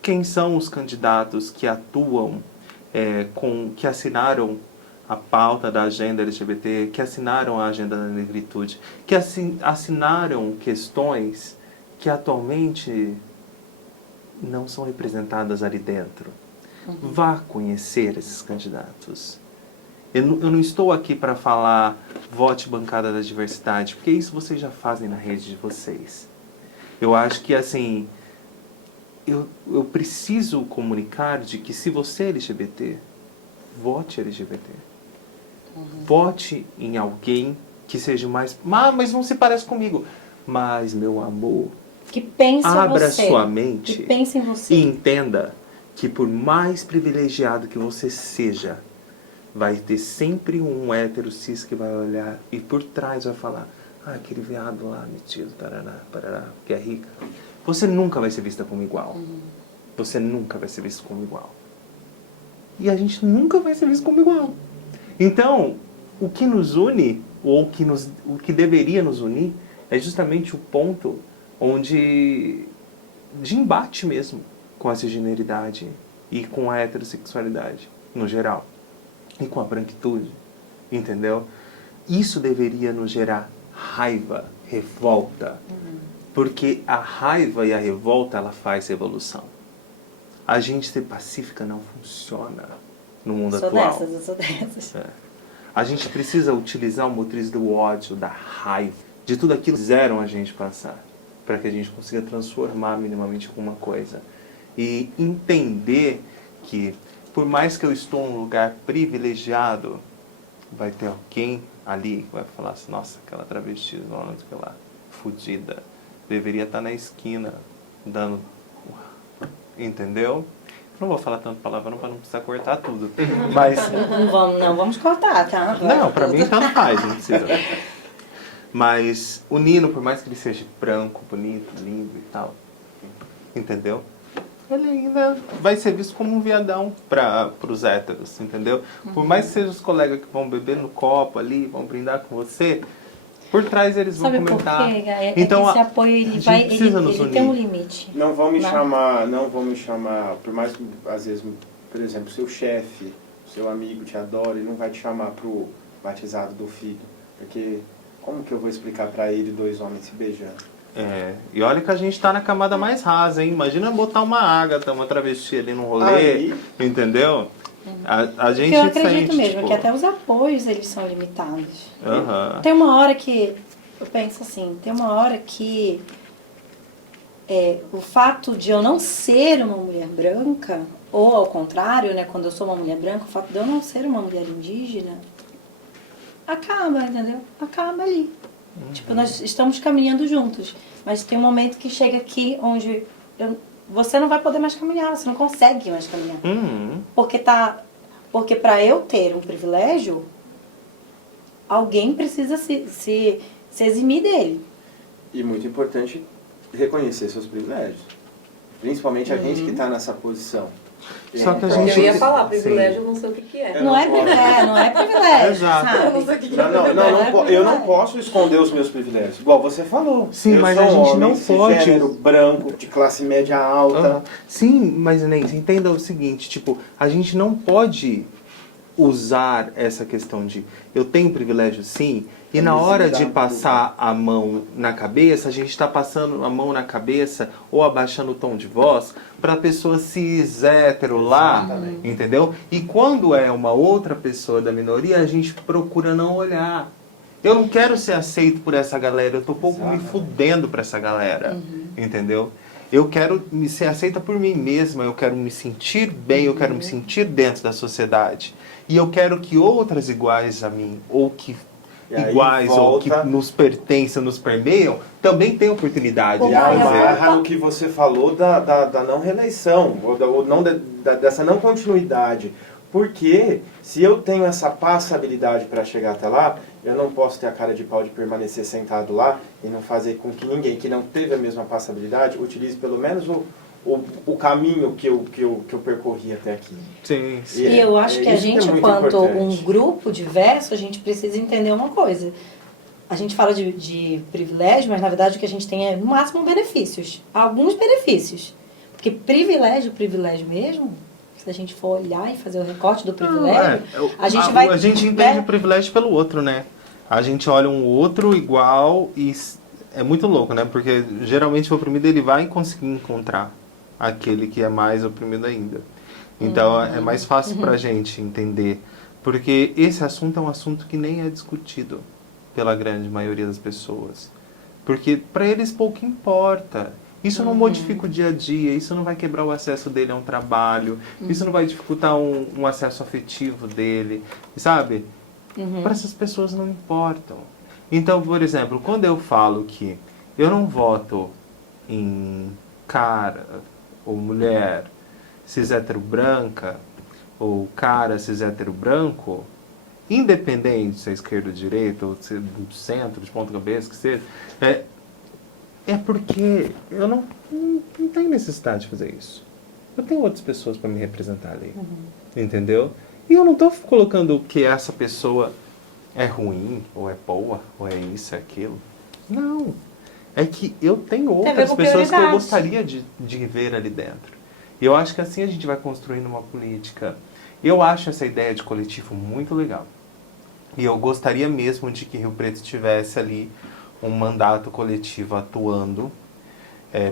Quem são os candidatos que atuam, que assinaram a pauta da agenda LGBT, que assinaram a agenda da negritude, que assinaram questões que atualmente não são representadas ali dentro. Vá conhecer esses candidatos. Eu não estou aqui para falar vote bancada da diversidade, porque isso vocês já fazem na rede de vocês. Eu acho que assim, eu preciso comunicar de que se você é LGBT, vote LGBT. Vote em alguém que seja mais... mas não se parece comigo. Mas, meu amor, Que pense abra você. sua mente Que pense em você. e entenda que por mais privilegiado que você seja, vai ter sempre um hétero cis que vai olhar e por trás vai falar: ah, aquele viado lá metido, tarará, parará, que é rica. Você nunca vai ser vista como igual. Você nunca vai ser visto como igual. E a gente nunca vai ser visto como igual. Então, o que nos une, ou o que deveria nos unir, é justamente o ponto de embate mesmo com a cisgeneridade e com a heterossexualidade no geral. E com a branquitude, entendeu? Isso deveria nos gerar raiva, revolta. Porque a raiva e a revolta, ela faz revolução. A gente ser pacífica não funciona no mundo atual. Eu sou dessas. É. A gente precisa utilizar o motriz do ódio, da raiva, de tudo aquilo que fizeram a gente passar, para que a gente consiga transformar minimamente alguma coisa. E entender que, por mais que eu estou num lugar privilegiado, vai ter alguém ali que vai falar assim: nossa, aquela travesti, aquela fudida, deveria estar na esquina, dando... Entendeu? Não vou falar tanto palavrão para não precisar cortar tudo. Mas... Não vamos cortar, tá? Não, pra mim tanto faz, não precisa. Mas o Nino, por mais que ele seja branco, bonito, lindo e tal, entendeu? Ele ainda vai ser visto como um viadão pros héteros, entendeu? Por mais que sejam os colegas que vão beber no copo ali, vão brindar com você, por trás eles vão Sabe comentar. por quê? Então, esse apoio ele tem um limite. Não vão me chamar, por mais que às vezes, por exemplo, seu chefe, seu amigo te adora e não vai te chamar pro batizado do filho, porque como que eu vou explicar pra ele dois homens se beijando? E olha que a gente tá na camada mais rasa, hein? Imagina botar uma Ágata, uma travesti ali no rolê, Aí... entendeu? A gente Porque eu acredito sente, mesmo tipo... que até os apoios eles são limitados. Aham. Tem uma hora que, eu penso assim, tem uma hora que o fato de eu não ser uma mulher branca, ou ao contrário, né, quando eu sou uma mulher branca, o fato de eu não ser uma mulher indígena, acaba, entendeu? Acaba ali. Tipo, nós estamos caminhando juntos, mas tem um momento que chega aqui onde você não vai poder mais caminhar, você não consegue mais caminhar. Porque para eu ter um privilégio, alguém precisa se eximir dele. E muito importante reconhecer seus privilégios. Principalmente a gente que está nessa posição. Só que a Porque gente... eu ia falar, Sim. privilégio, eu não sei o que é. Não é privilégio, não é privilégio, Exato. Eu não sabe? sei o que é. Eu não posso esconder os meus privilégios. Igual você falou. Sim, eu mas sou a gente homem, não pode- cisgênero, branco, de classe média alta. Sim, mas Inês, entenda o seguinte, tipo, a gente não pode usar essa questão de eu tenho privilégio sim, e na hora de passar a mão na cabeça, a gente está passando a mão na cabeça ou abaixando o tom de voz para a pessoa cis hétero lá, Exatamente. entendeu? E quando é uma outra pessoa da minoria, a gente procura não olhar. Eu não quero ser aceito por essa galera, eu tô pouco me fudendo pra essa galera, entendeu? Eu quero me ser aceita por mim mesma, eu quero me sentir bem, eu quero me sentir dentro da sociedade. E eu quero que outras iguais a mim, ou que E aí iguais, ou que volta- nos pertencem, nos permeiam, também tenham oportunidade E de Vai, fazer. amarra no que você falou da não reeleição, ou não dessa não continuidade. Porque se eu tenho essa passabilidade para chegar até lá, eu não posso ter a cara de pau de permanecer sentado lá e não fazer com que ninguém que não teve a mesma passabilidade utilize pelo menos o caminho que eu percorri até aqui. Sim, sim. E eu acho que a isso que é gente, muito enquanto importante. um grupo diverso, a gente precisa entender uma coisa. A gente fala de privilégio, mas na verdade o que a gente tem é, no máximo, benefícios. Alguns benefícios. Porque privilégio mesmo, se a gente for olhar e fazer o recorte do privilégio, a gente vai... A gente entende o privilégio pelo outro, né? A gente olha um outro igual e é muito louco, né? Porque geralmente o oprimido ele vai conseguir encontrar aquele que é mais oprimido ainda. Então é mais fácil pra gente entender. Porque esse assunto é um assunto que nem é discutido pela grande maioria das pessoas. Porque pra eles pouco importa. Isso não modifica o dia a dia, isso não vai quebrar o acesso dele a um trabalho, isso não vai dificultar um acesso afetivo dele, sabe? Para essas pessoas não importam. Então, por exemplo, quando eu falo que eu não voto em cara ou mulher cis hétero branca ou cara cis hétero branco, independente se é esquerda ou direita, ou se é do centro, de ponta cabeça, que seja, é porque eu não tenho necessidade de fazer isso. Eu tenho outras pessoas para me representar ali. Entendeu? E eu não estou colocando que essa pessoa é ruim, ou é boa, ou é isso, é aquilo. Não. É que eu tenho Tem a ver outras com pessoas que eu prioridade. gostaria de ver ali dentro. E eu acho que assim a gente vai construindo uma política. Eu acho essa ideia de coletivo muito legal. E eu gostaria mesmo de que Rio Preto tivesse ali um mandato coletivo atuando,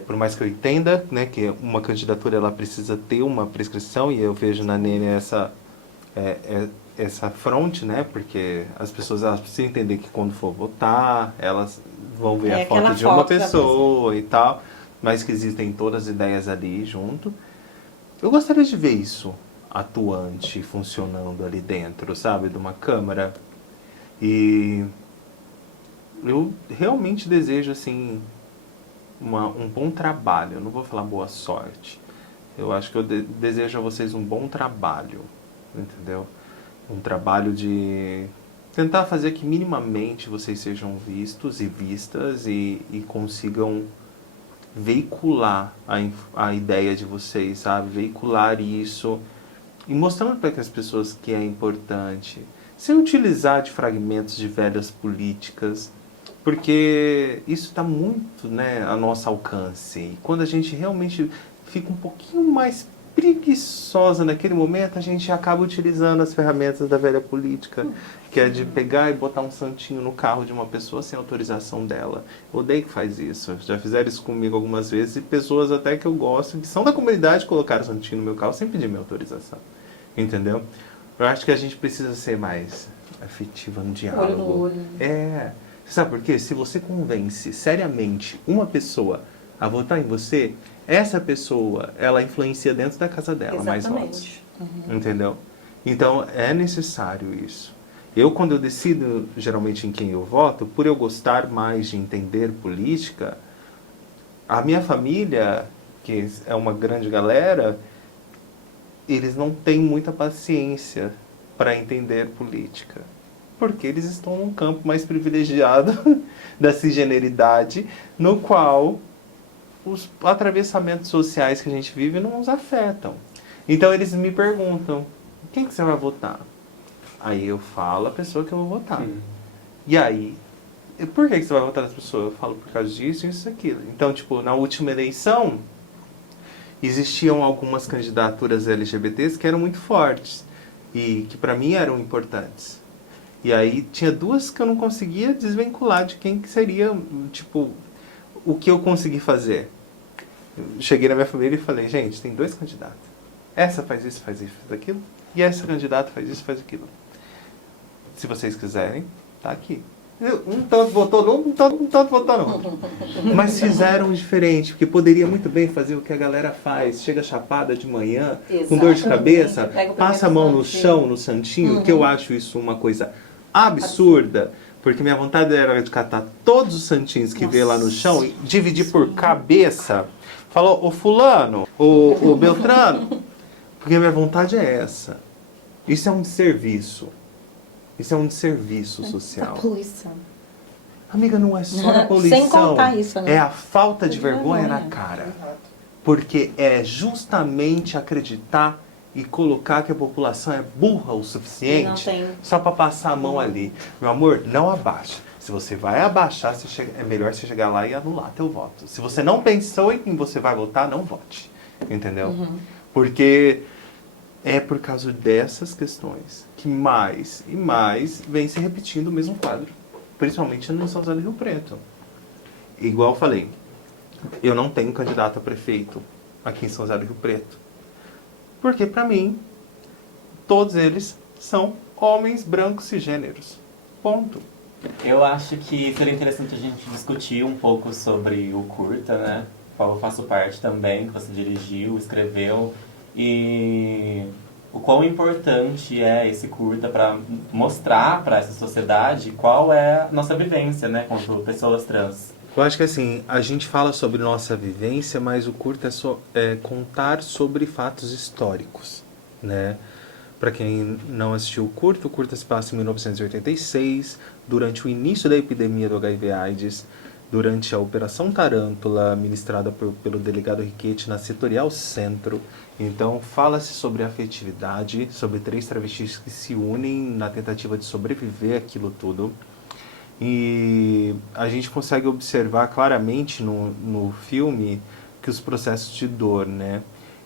por mais que eu entenda, né, que uma candidatura ela precisa ter uma prescrição, e eu vejo na Nene essa fronte, né, porque as pessoas elas precisam entender que quando for votar, elas vão ver a aquela foto de uma foto da pessoa e tal, mas que existem todas as ideias ali junto. Eu gostaria de ver isso atuante, funcionando ali dentro, sabe, de uma Câmara. E eu realmente desejo, assim, um bom trabalho. Eu não vou falar boa sorte. Eu acho que eu desejo a vocês um bom trabalho, entendeu? Um trabalho de tentar fazer que minimamente vocês sejam vistos e vistas e consigam veicular a ideia de vocês, sabe? Veicular isso e mostrando para as pessoas que é importante. Sem utilizar de fragmentos de velhas políticas, porque isso está muito, né, a nosso alcance. E quando a gente realmente fica um pouquinho mais preguiçosa naquele momento, a gente acaba utilizando as ferramentas da velha política, que é de pegar e botar um santinho no carro de uma pessoa sem autorização dela. Eu odeio que faz isso. Já fizeram isso comigo algumas vezes, e pessoas até que eu gosto, que são da comunidade, colocaram santinho no meu carro sem pedir minha autorização. Entendeu? Eu acho que a gente precisa ser mais afetiva no diálogo. Olho no olho. Você sabe por quê? Se você convence seriamente uma pessoa a votar em você, essa pessoa, ela influencia dentro da casa dela mais votos. Entendeu? Então, é necessário isso. Eu, quando eu decido, geralmente, em quem eu voto, por eu gostar mais de entender política, a minha família, que é uma grande galera, eles não têm muita paciência para entender política. Porque eles estão num campo mais privilegiado da cisgeneridade, no qual os atravessamentos sociais que a gente vive não nos afetam. Então eles me perguntam, quem que você vai votar? Aí eu falo a pessoa que eu vou votar. E aí, por que você vai votar nessa pessoa? Eu falo por causa disso, isso e aquilo. Então, tipo, na última eleição, existiam algumas candidaturas LGBTs que eram muito fortes e que pra mim eram importantes. E aí tinha duas que eu não conseguia desvincular de quem que seria, tipo, o que eu consegui fazer. Eu cheguei na minha família e falei, gente, tem 2 candidatos. Essa faz isso, faz aquilo. E essa candidata faz isso, faz aquilo. Se vocês quiserem, tá aqui. Um tanto votou num, um tanto votou não. Mas fizeram diferente, porque poderia muito bem fazer o que a galera faz. Chega chapada de manhã, com dor de cabeça, Pega o passa a mão no santinho. chão, no santinho, que eu acho isso uma coisa absurda. Porque minha vontade era de catar todos os santinhos que vê lá no chão e dividir por cabeça. Falou, o fulano, o Beltrano. Porque minha vontade é essa. Isso é um desserviço. Isso é um desserviço social. Poluição. Amiga, não é só a poluição. Sem contar isso, né? É a falta de vergonha na vergonha. cara. Porque é justamente acreditar e colocar que a população é burra o suficiente Não tem. só para passar a mão ali. Meu amor, não abaixa. Se você vai abaixar, é melhor você chegar lá e anular teu voto. Se você não pensou em quem você vai votar, não vote. Entendeu? Porque é por causa dessas questões que mais e mais vem se repetindo o mesmo quadro. Principalmente no São José do Rio Preto. Igual eu falei, eu não tenho candidato a prefeito aqui em São José do Rio Preto. Porque, pra mim, todos eles são homens brancos cisgêneros. Ponto. Eu acho que seria interessante a gente discutir um pouco sobre o curta, né? Eu faço parte também, que você dirigiu, escreveu. E o quão importante é esse curta para mostrar para essa sociedade qual é a nossa vivência, né? Quanto pessoas trans. Eu acho que assim, a gente fala sobre nossa vivência, mas o curta é contar sobre fatos históricos, né? Para quem não assistiu o curta se passa em 1986, durante o início da epidemia do HIV/AIDS, durante a Operação Tarântula, ministrada pelo delegado Riquetti na Setorial Centro. Então, fala-se sobre afetividade, sobre 3 travestis que se unem na tentativa de sobreviver àquilo tudo. E a gente consegue observar claramente no filme que os processos de dor, né?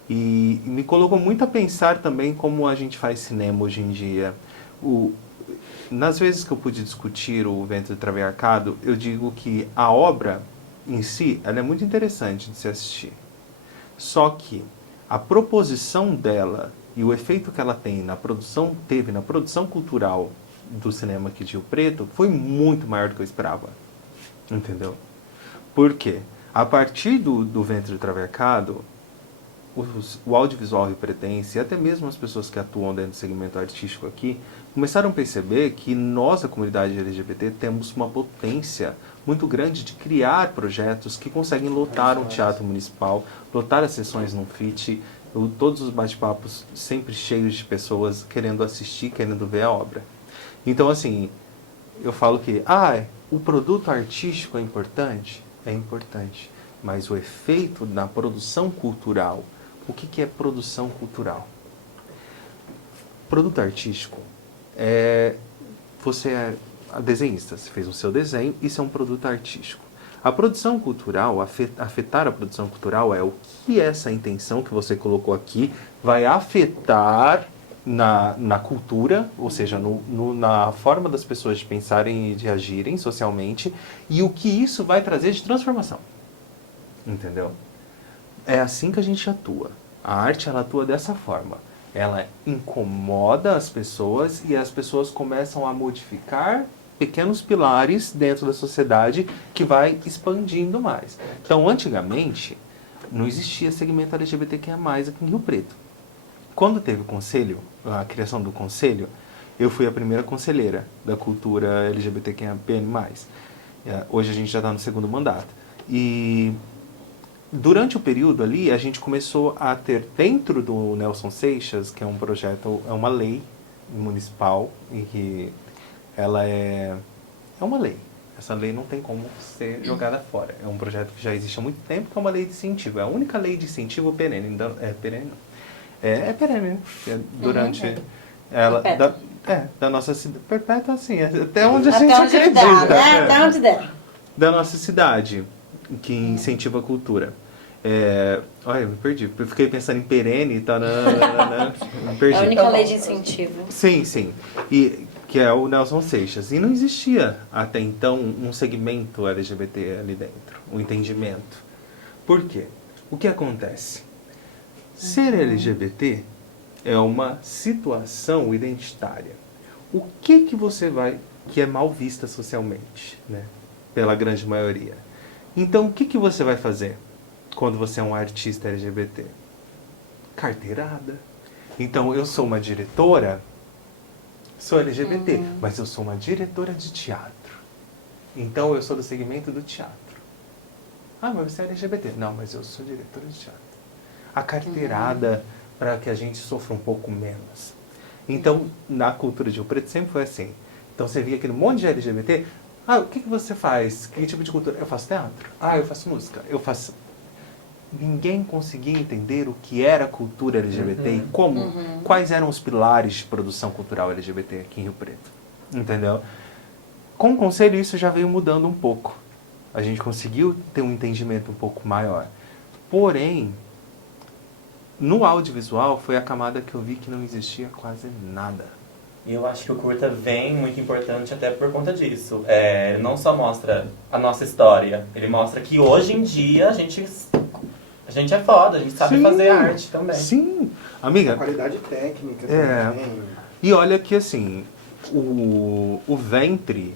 E me colocou muito a pensar também como a gente faz cinema hoje em dia. Nas vezes que eu pude discutir o Ventre Traviarcado, eu digo que a obra em si, ela é muito interessante de se assistir. Só que a proposição dela e o efeito que ela teve na produção cultural do cinema aqui de Rio Preto foi muito maior do que eu esperava. Entendeu? Por quê? A partir do Ventre Traviarcado, o audiovisual riopretense e até mesmo as pessoas que atuam dentro do segmento artístico aqui começaram a perceber que nós, a comunidade LGBT, temos uma potência muito grande de criar projetos que conseguem lotar um teatro municipal, lotar as sessões num FIT, todos os bate-papos sempre cheios de pessoas querendo assistir, querendo ver a obra. Então, assim, eu falo que o produto artístico é importante? É importante. Mas o efeito na produção cultural, o que é produção cultural? Produto artístico você é desenhista, você fez o seu desenho, isso é um produto artístico. A produção cultural, afetar a produção cultural é o que essa intenção que você colocou aqui vai afetar na cultura, ou seja, na forma das pessoas de pensarem e de agirem socialmente, e o que isso vai trazer de transformação. Entendeu? É assim que a gente atua. A arte, ela atua dessa forma. Ela incomoda as pessoas e as pessoas começam a modificar pequenos pilares dentro da sociedade que vai expandindo mais. Então, antigamente, não existia segmento LGBTQIA+, aqui em Rio Preto. Quando teve o conselho, a criação do conselho, eu fui a primeira conselheira da cultura LGBTQIA+. Hoje a gente já está no 2º mandato. E durante o período ali, a gente começou a ter dentro do Nelson Seixas, que é um projeto, é uma lei municipal, em que ela é uma lei. Essa lei não tem como ser jogada fora. É um projeto que já existe há muito tempo, que é uma lei de incentivo. É a única lei de incentivo perene. É perene, né? Durante ela... Perpétua. Da nossa cidade. Perpétua, assim, até onde a Até gente onde acredita. der, né? Até onde der. Da nossa cidade, que incentiva a cultura. Olha, eu me perdi. Eu fiquei pensando em perene, tá me perdi. É a única lei de incentivo. Sim, sim. E que é o Nelson Seixas. E não existia até então um segmento LGBT ali dentro, um entendimento. Por quê? O que acontece? Ser LGBT é uma situação identitária. O que você vai que é mal vista socialmente, né? Pela grande maioria. Então, o que você vai fazer quando você é um artista LGBT? Carteirada. Então, eu sou uma diretora, sou LGBT, mas eu sou uma diretora de teatro. Então, eu sou do segmento do teatro. Ah, mas você é LGBT. Não, mas eu sou diretora de teatro. A carteirada para que a gente sofra um pouco menos. Então, na cultura de Rio Preto sempre foi assim. Então, você via aquele monte de LGBT. Ah, o que você faz? Que tipo de cultura? Eu faço teatro. Ah, eu faço música. Eu faço... Ninguém conseguia entender o que era cultura LGBT e como, quais eram os pilares de produção cultural LGBT aqui em Rio Preto. Entendeu? Com o conselho isso já veio mudando um pouco. A gente conseguiu ter um entendimento um pouco maior. Porém, no audiovisual foi a camada que eu vi que não existia quase nada. E eu acho que o curta vem muito importante até por conta disso. Ele não só mostra a nossa história, ele mostra que hoje em dia a gente é foda, a gente sabe fazer arte também. Sim, amiga. A qualidade técnica também. E olha que assim, o ventre,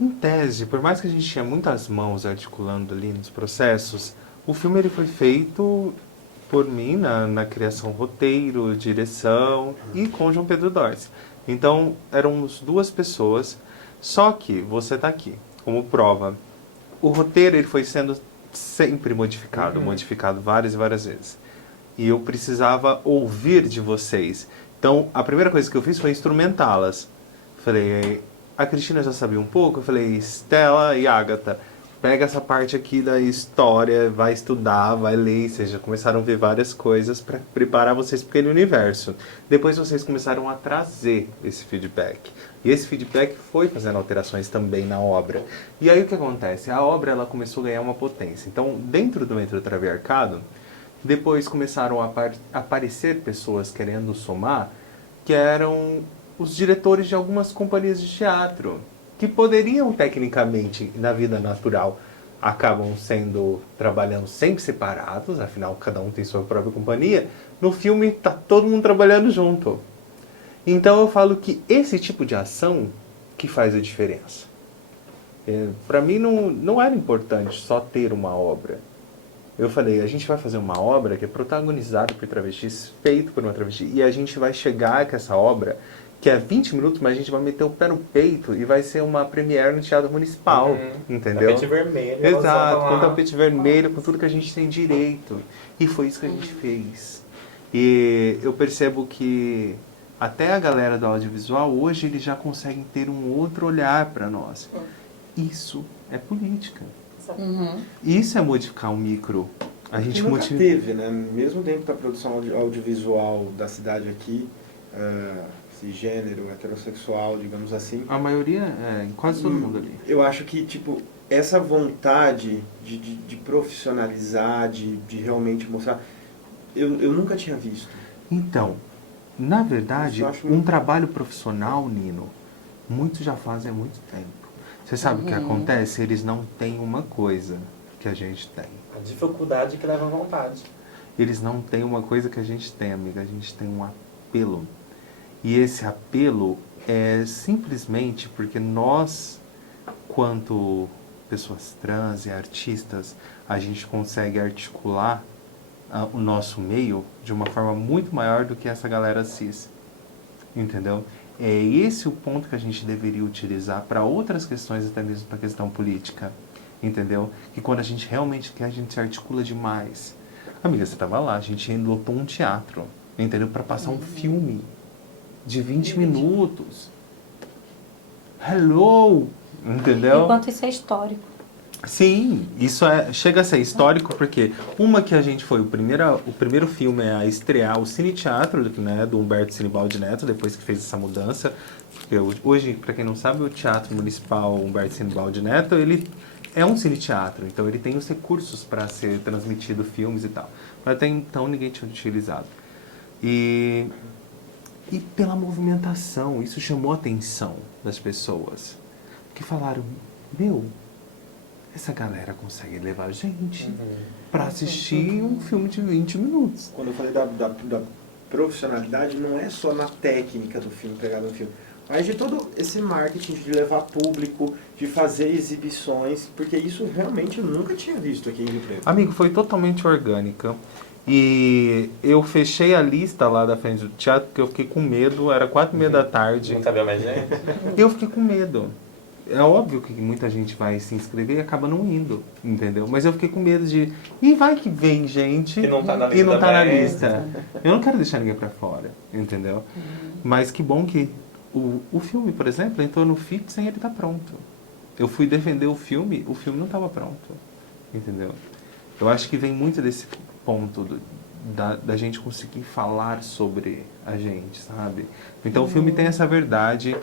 em tese, por mais que a gente tinha muitas mãos articulando ali nos processos, o filme ele foi feito por mim na criação roteiro, direção e com João Pedro Dorce. Então, éramos duas pessoas, só que você está aqui como prova. O roteiro ele foi sendo sempre modificado, modificado várias e várias vezes. E eu precisava ouvir de vocês. Então, a primeira coisa que eu fiz foi instrumentá-las. Falei, a Cristina já sabia um pouco? Eu falei, Stella e Agatha, pega essa parte aqui da história, vai estudar, vai ler, vocês já começaram a ver várias coisas para preparar vocês para aquele universo. Depois vocês começaram a trazer esse feedback. E esse feedback foi fazendo alterações também na obra. E aí o que acontece? A obra ela começou a ganhar uma potência. Então, dentro do Metro Traviarcado, depois começaram a aparecer pessoas querendo somar, que eram os diretores de algumas companhias de teatro, que poderiam, tecnicamente, na vida natural, acabam trabalhando sempre separados, afinal, cada um tem sua própria companhia. No filme, tá todo mundo trabalhando junto. Então, eu falo que esse tipo de ação que faz a diferença. Para mim, não era importante só ter uma obra. Eu falei, a gente vai fazer uma obra que é protagonizada por travestis, feito por uma travesti, e a gente vai chegar com essa obra que é 20 minutos, mas a gente vai meter o pé no peito e vai ser uma premiere no Teatro Municipal, entendeu? Tapete vermelho. Exato, com tapete vermelho, com tudo que a gente tem direito. E foi isso que a gente fez. E eu percebo que até a galera do audiovisual, hoje, eles já conseguem ter um outro olhar para nós. Isso é política. Isso é modificar o micro. A gente nunca teve, né? Mesmo dentro da produção audiovisual da cidade aqui, cisgênero, heterossexual, digamos assim. A maioria, quase todo mundo ali. Eu acho que, tipo, essa vontade de profissionalizar, de realmente mostrar, eu nunca tinha visto. Então, na verdade, acho um trabalho profissional, Nino, muitos já fazem há muito tempo. Você sabe o que acontece? Eles não têm uma coisa que a gente tem. A dificuldade que leva à vontade. Eles não têm uma coisa que a gente tem, amiga. A gente tem um apelo. E esse apelo é simplesmente porque nós, quanto pessoas trans e artistas, a gente consegue articular o nosso meio de uma forma muito maior do que essa galera cis. Entendeu? É esse o ponto que a gente deveria utilizar para outras questões, até mesmo para a questão política. Entendeu? Que quando a gente realmente quer, a gente se articula demais. Amiga, você estava lá, a gente lotou um teatro, entendeu? Para passar um filme de 20 minutos. Hello! Entendeu? Enquanto isso é histórico. Sim, isso chega a ser histórico porque uma que a gente foi, o primeiro filme a estrear o Cine Teatro, né, do Humberto Sinibaldi Neto, depois que fez essa mudança. Porque hoje, para quem não sabe, o Teatro Municipal Humberto Sinibaldi Neto, ele é um cine teatro, então ele tem os recursos para ser transmitido filmes e tal. Mas até então ninguém tinha utilizado. E pela movimentação, isso chamou a atenção das pessoas. Que falaram, meu, essa galera consegue levar a gente para assistir um filme de 20 minutos. Quando eu falei da profissionalidade, não é só na técnica do filme, pegado no filme, mas de todo esse marketing de levar público, de fazer exibições, porque isso realmente eu nunca tinha visto aqui em Rio Preto. Amigo, foi totalmente orgânica. E eu fechei a lista lá da frente do teatro porque eu fiquei com medo, era 4h30 da tarde. Não cabia mais gente? Eu fiquei com medo. É óbvio que muita gente vai se inscrever e acaba não indo, entendeu? Mas eu fiquei com medo de... E vai que vem gente E não tá na lista. e não tá na também. lista. Eu não quero deixar ninguém pra fora, entendeu? Mas que bom que o filme, por exemplo, entrou no FIT sem ele estar pronto. Eu fui defender o filme não estava pronto, entendeu? Eu acho que vem muito desse ponto da gente conseguir falar sobre a gente, sabe? Então o filme tem essa verdade...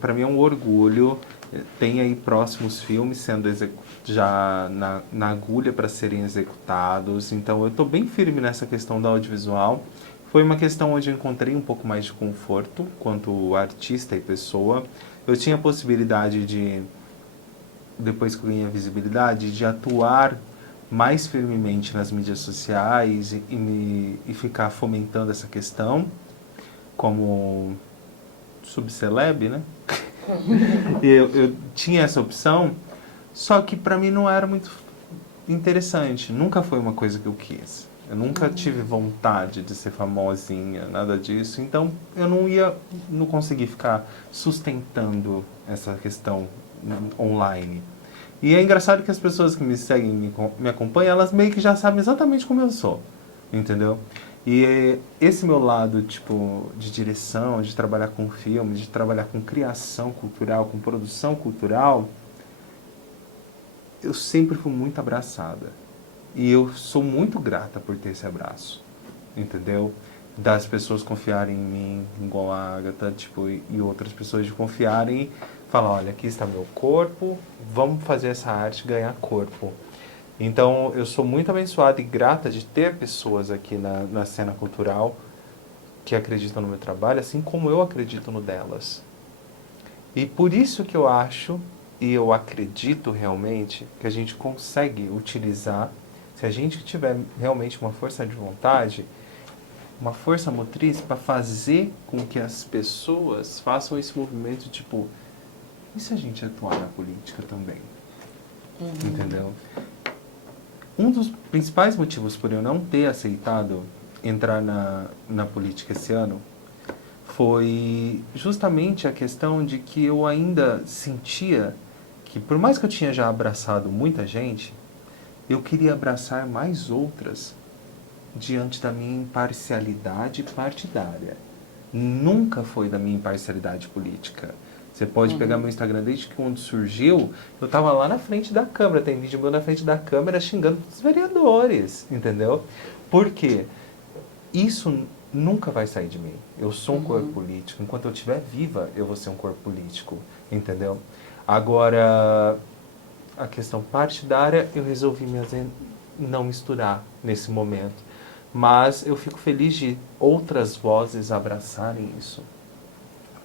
Para mim é um orgulho. Tem aí próximos filmes sendo já na agulha para serem executados. Então eu estou bem firme nessa questão do audiovisual. Foi uma questão onde eu encontrei um pouco mais de conforto quanto artista e pessoa. Eu tinha a possibilidade de, depois que eu ganhei a visibilidade, de atuar mais firmemente nas mídias sociais e ficar fomentando essa questão como subceleb, né? eu tinha essa opção, só que pra mim não era muito interessante. Nunca foi uma coisa que eu quis. Eu nunca tive vontade de ser famosinha, nada disso. Então eu não consegui ficar sustentando essa questão online. E é engraçado que as pessoas que me seguem, me acompanham, elas meio que já sabem exatamente como eu sou, entendeu? E esse meu lado, tipo, de direção, de trabalhar com filme, de trabalhar com criação cultural, com produção cultural, eu sempre fui muito abraçada. E eu sou muito grata por ter esse abraço, entendeu? Das pessoas confiarem em mim, igual a Agatha, tipo, e outras pessoas de confiarem e falar, olha, aqui está meu corpo, vamos fazer essa arte ganhar corpo. Então, eu sou muito abençoada e grata de ter pessoas aqui na cena cultural que acreditam no meu trabalho, assim como eu acredito no delas. E por isso que eu acho, e eu acredito realmente, que a gente consegue utilizar, se a gente tiver realmente uma força de vontade, uma força motriz para fazer com que as pessoas façam esse movimento, tipo, e se a gente atuar na política também? Entendeu? Um dos principais motivos por eu não ter aceitado entrar na política esse ano foi justamente a questão de que eu ainda sentia que, por mais que eu tinha já abraçado muita gente, eu queria abraçar mais outras diante da minha imparcialidade partidária. Nunca foi da minha imparcialidade política. Você pode pegar meu Instagram desde que quando surgiu, eu tava lá na frente da câmera, tem vídeo meu na frente da câmera xingando os vereadores, entendeu? Por quê? Isso nunca vai sair de mim. Eu sou um corpo político. Enquanto eu estiver viva, eu vou ser um corpo político, entendeu? Agora, a questão partidária, eu resolvi não misturar nesse momento. Mas eu fico feliz de outras vozes abraçarem isso,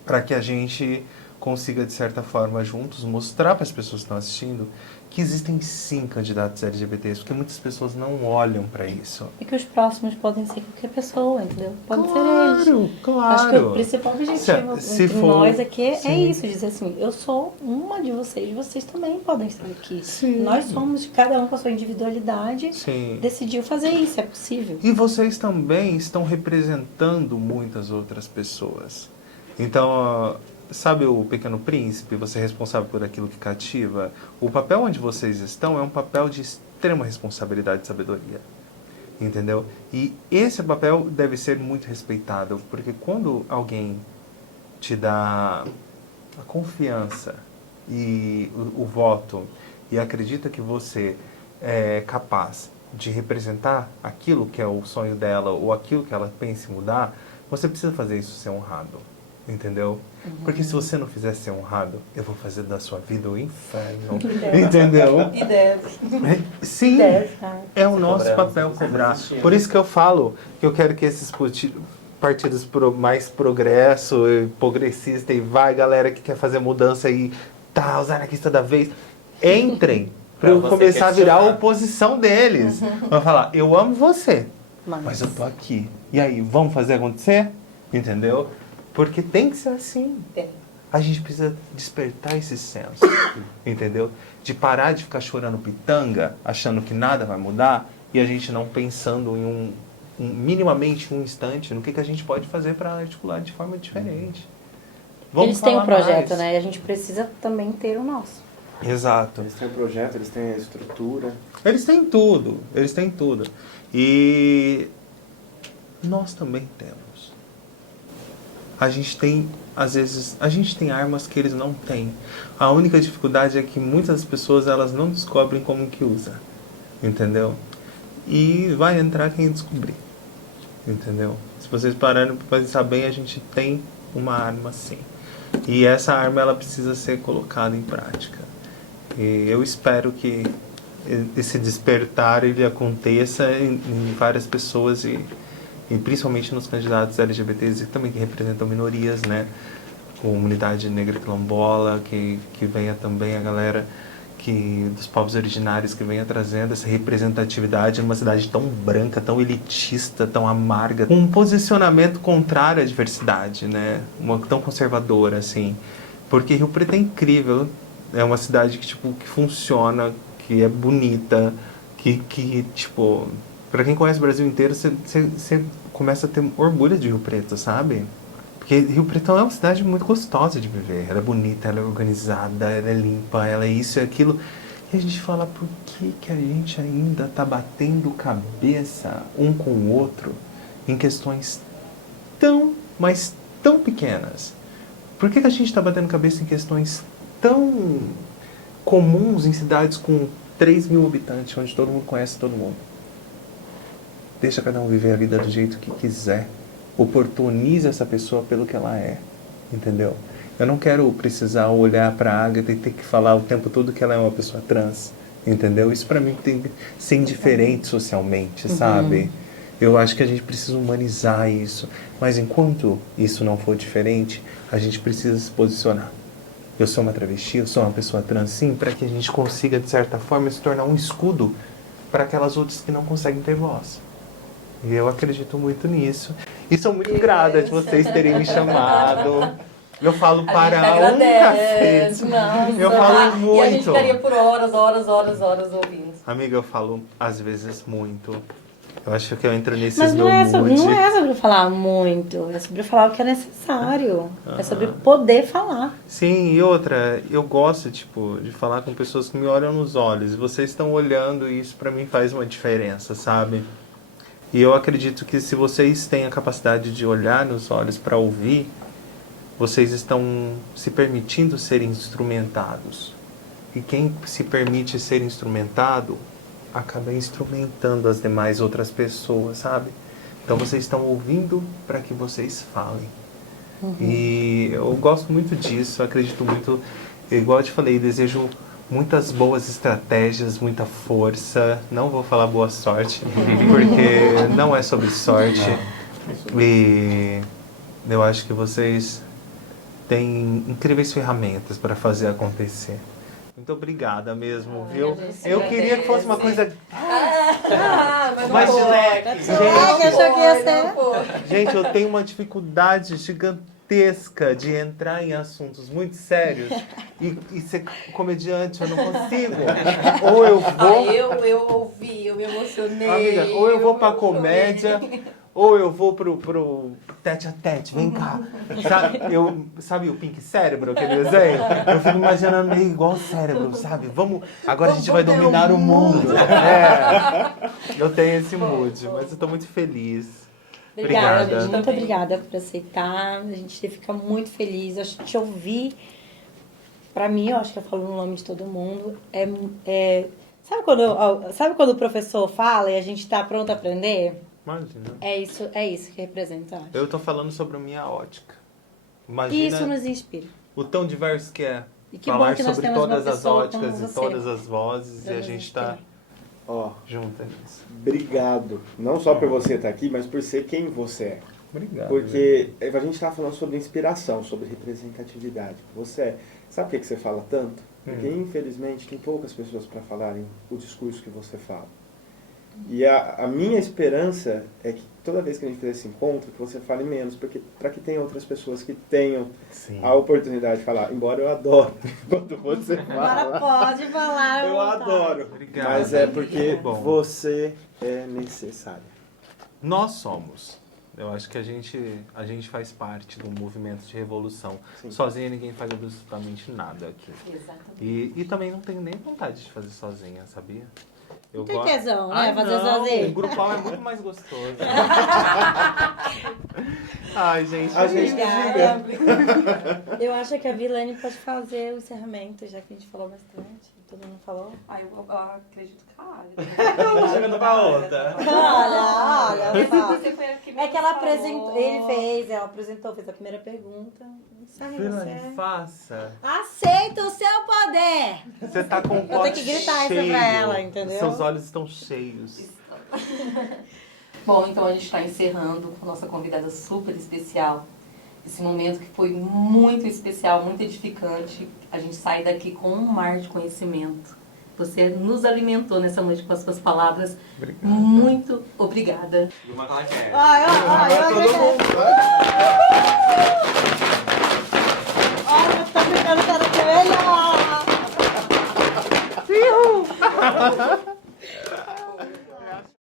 para que a gente consiga, de certa forma, juntos, mostrar para as pessoas que estão assistindo que existem sim candidatos LGBTs, porque muitas pessoas não olham para isso. E que os próximos podem ser qualquer pessoa, entendeu? Pode ser eles. Claro. Acho que o principal objetivo Se entre for, nós aqui é sim. isso, dizer assim, eu sou uma de vocês também podem estar aqui. Sim. Nós somos, cada um com a sua individualidade, Sim. decidiu fazer isso, é possível. E vocês também estão representando muitas outras pessoas. Então, sabe o Pequeno Príncipe? Você é responsável por aquilo que cativa? O papel onde vocês estão é um papel de extrema responsabilidade e sabedoria. Entendeu? E esse papel deve ser muito respeitado, porque quando alguém te dá a confiança e o voto e acredita que você é capaz de representar aquilo que é o sonho dela ou aquilo que ela pensa em mudar, você precisa fazer isso ser honrado, entendeu? Porque se você não fizer ser honrado, eu vou fazer da sua vida o inferno, entendeu? E deve. Sim, Deve, cara. é o nosso Cobramos, papel cobrar. existindo. Por isso que eu falo que eu quero que esses partidos mais progresso, e progressista, e vai galera que quer fazer mudança e tá, os anarquistas da vez, entrem para Pra eu você começar a virar a questionar. oposição deles. Vai falar, eu amo você, mas eu tô aqui. E aí, vamos fazer acontecer? Entendeu? Porque tem que ser assim. Tem. A gente precisa despertar esse senso, entendeu? De parar de ficar chorando pitanga, achando que nada vai mudar, e a gente não pensando em minimamente um instante no que a gente pode fazer para articular de forma diferente. Vamos Eles têm um falar projeto, mais. né? E a gente precisa também ter o nosso. Exato. Eles têm o projeto, eles têm a estrutura. Eles têm tudo, eles têm tudo. E nós também temos. A gente tem, às vezes, a gente tem armas que eles não têm. A única dificuldade é que muitas pessoas elas não descobrem como que usa, entendeu? E vai entrar quem descobrir, entendeu? Se vocês pararem para pensar bem, a gente tem uma arma sim. E essa arma ela precisa ser colocada em prática. E eu espero que esse despertar ele aconteça em várias pessoas e principalmente nos candidatos LGBTs que também representam minorias, né? Comunidade negra quilombola, que venha também a galera dos povos originários, que venha trazendo essa representatividade numa cidade tão branca, tão elitista, tão amarga, com um posicionamento contrário à diversidade, né? Tão conservadora, assim. Porque Rio Preto é incrível, é uma cidade que, tipo, que funciona, que é bonita, que tipo... Pra quem conhece o Brasil inteiro, você começa a ter orgulho de Rio Preto, sabe? Porque Rio Preto é uma cidade muito gostosa de viver. Ela é bonita, ela é organizada, ela é limpa, ela é isso e aquilo. E a gente fala, por que a gente ainda tá batendo cabeça um com o outro em questões mas tão pequenas? Por que a gente tá batendo cabeça em questões tão comuns em cidades com 3 mil habitantes, onde todo mundo conhece todo mundo? Deixa cada um viver a vida do jeito que quiser. Oportuniza essa pessoa pelo que ela é. Entendeu? Eu não quero precisar olhar para a Agatha e ter que falar o tempo todo que ela é uma pessoa trans. Entendeu? Isso para mim tem que ser indiferente socialmente, sabe? Eu acho que a gente precisa humanizar isso. Mas enquanto isso não for diferente, a gente precisa se posicionar. Eu sou uma travesti, eu sou uma pessoa trans, sim, para que a gente consiga, de certa forma, se tornar um escudo para aquelas outras que não conseguem ter voz. E eu acredito muito nisso. E sou muito grata de vocês terem me chamado. Eu falo para um café. Eu falo muito. E a gente ficaria por horas ouvindo. Amiga, eu falo às vezes muito. Eu acho que eu entro nesses Mas meu não é mood. sobre falar muito, é sobre falar o que é necessário. É sobre poder falar. Sim, e outra, eu gosto, tipo, de falar com pessoas que me olham nos olhos. E vocês estão olhando e isso pra mim faz uma diferença, sabe? E eu acredito que se vocês têm a capacidade de olhar nos olhos para ouvir, vocês estão se permitindo ser instrumentados. E quem se permite ser instrumentado, acaba instrumentando as demais outras pessoas, sabe? Então vocês estão ouvindo para que vocês falem. E eu gosto muito disso, acredito muito, igual eu te falei, desejo muitas boas estratégias, muita força. Não vou falar boa sorte, porque não é sobre sorte. E eu acho que vocês têm incríveis ferramentas para fazer acontecer. Muito obrigada mesmo, viu? Eu queria que fosse uma coisa... Mas achou que ia ser. Gente, eu tenho uma dificuldade gigantesca de entrar em assuntos muito sérios e ser comediante, eu não consigo. Ou eu vou... Eu ouvi, eu me emocionei. Amiga, ou eu vou pra comédia, ou eu vou pro tete a tete, vem cá. Sabe o Pink Cérebro, aquele desenho? Eu fico imaginando meio igual o cérebro, sabe? Agora a gente vai dominar o mundo. Eu tenho esse mood, mas eu tô muito feliz. Obrigada. Muito obrigada por aceitar. A gente fica muito feliz. A gente ouvir Pra mim, eu acho que eu falo no nome de todo mundo, sabe quando o professor fala e a gente tá pronto a aprender? Imagina. É isso que representa, eu acho. Eu tô falando sobre a minha ótica. E Imagina isso nos inspira. o tão diverso que é. E que falar bom que nós sobre temos uma todas as pessoa óticas como e você todas as vozes pra e a nos gente tá inspirar. Ó, junto nisso. obrigado. Não só por você estar aqui, mas por ser quem você é. Obrigado. Porque a gente estava falando sobre inspiração, sobre representatividade. Você é. Sabe por que você fala tanto? Porque, infelizmente, tem poucas pessoas para falarem o discurso que você fala. E a minha esperança é que toda vez que a gente fizer esse encontro, que você fale menos, porque para que tenha outras pessoas que tenham Sim. a oportunidade de falar. Embora eu adoro quando você fala. Agora pode falar. Eu adoro. Obrigado. Mas é porque Muito bom. você é necessário. Nós somos. Eu acho que a gente faz parte do movimento de revolução. Sim. Sozinha ninguém faz absolutamente nada aqui. Exatamente. E também não tenho nem vontade de fazer sozinha, sabia? Eu Não tem gosto- tesão, né? Ai, Fazer não, sozinho. O grupal é muito mais gostoso. Ai, gente. A gente Obrigada. Eu acho que a Vilane pode fazer o encerramento, já que a gente falou bastante. Todo mundo falou. Ai, eu acredito que Tá chegando pra outra. Olha só. Você foi a que É que ela falou. apresentou, ela apresentou, fez a primeira pergunta. Sai Vilane, você. faça. Aceita o seu poder! Você tá com o Eu tenho pote que gritar isso cheio. pra ela, entendeu? Seus olhos estão cheios. Bom, então a gente está encerrando com a nossa convidada super especial. Esse momento que foi muito especial, muito edificante. A gente sai daqui com um mar de conhecimento. Você nos alimentou nessa noite com as suas palavras. Obrigado. Muito obrigada. E uma claquete. Ai, eu acredito. Olha, tá ficando cada vez melhor.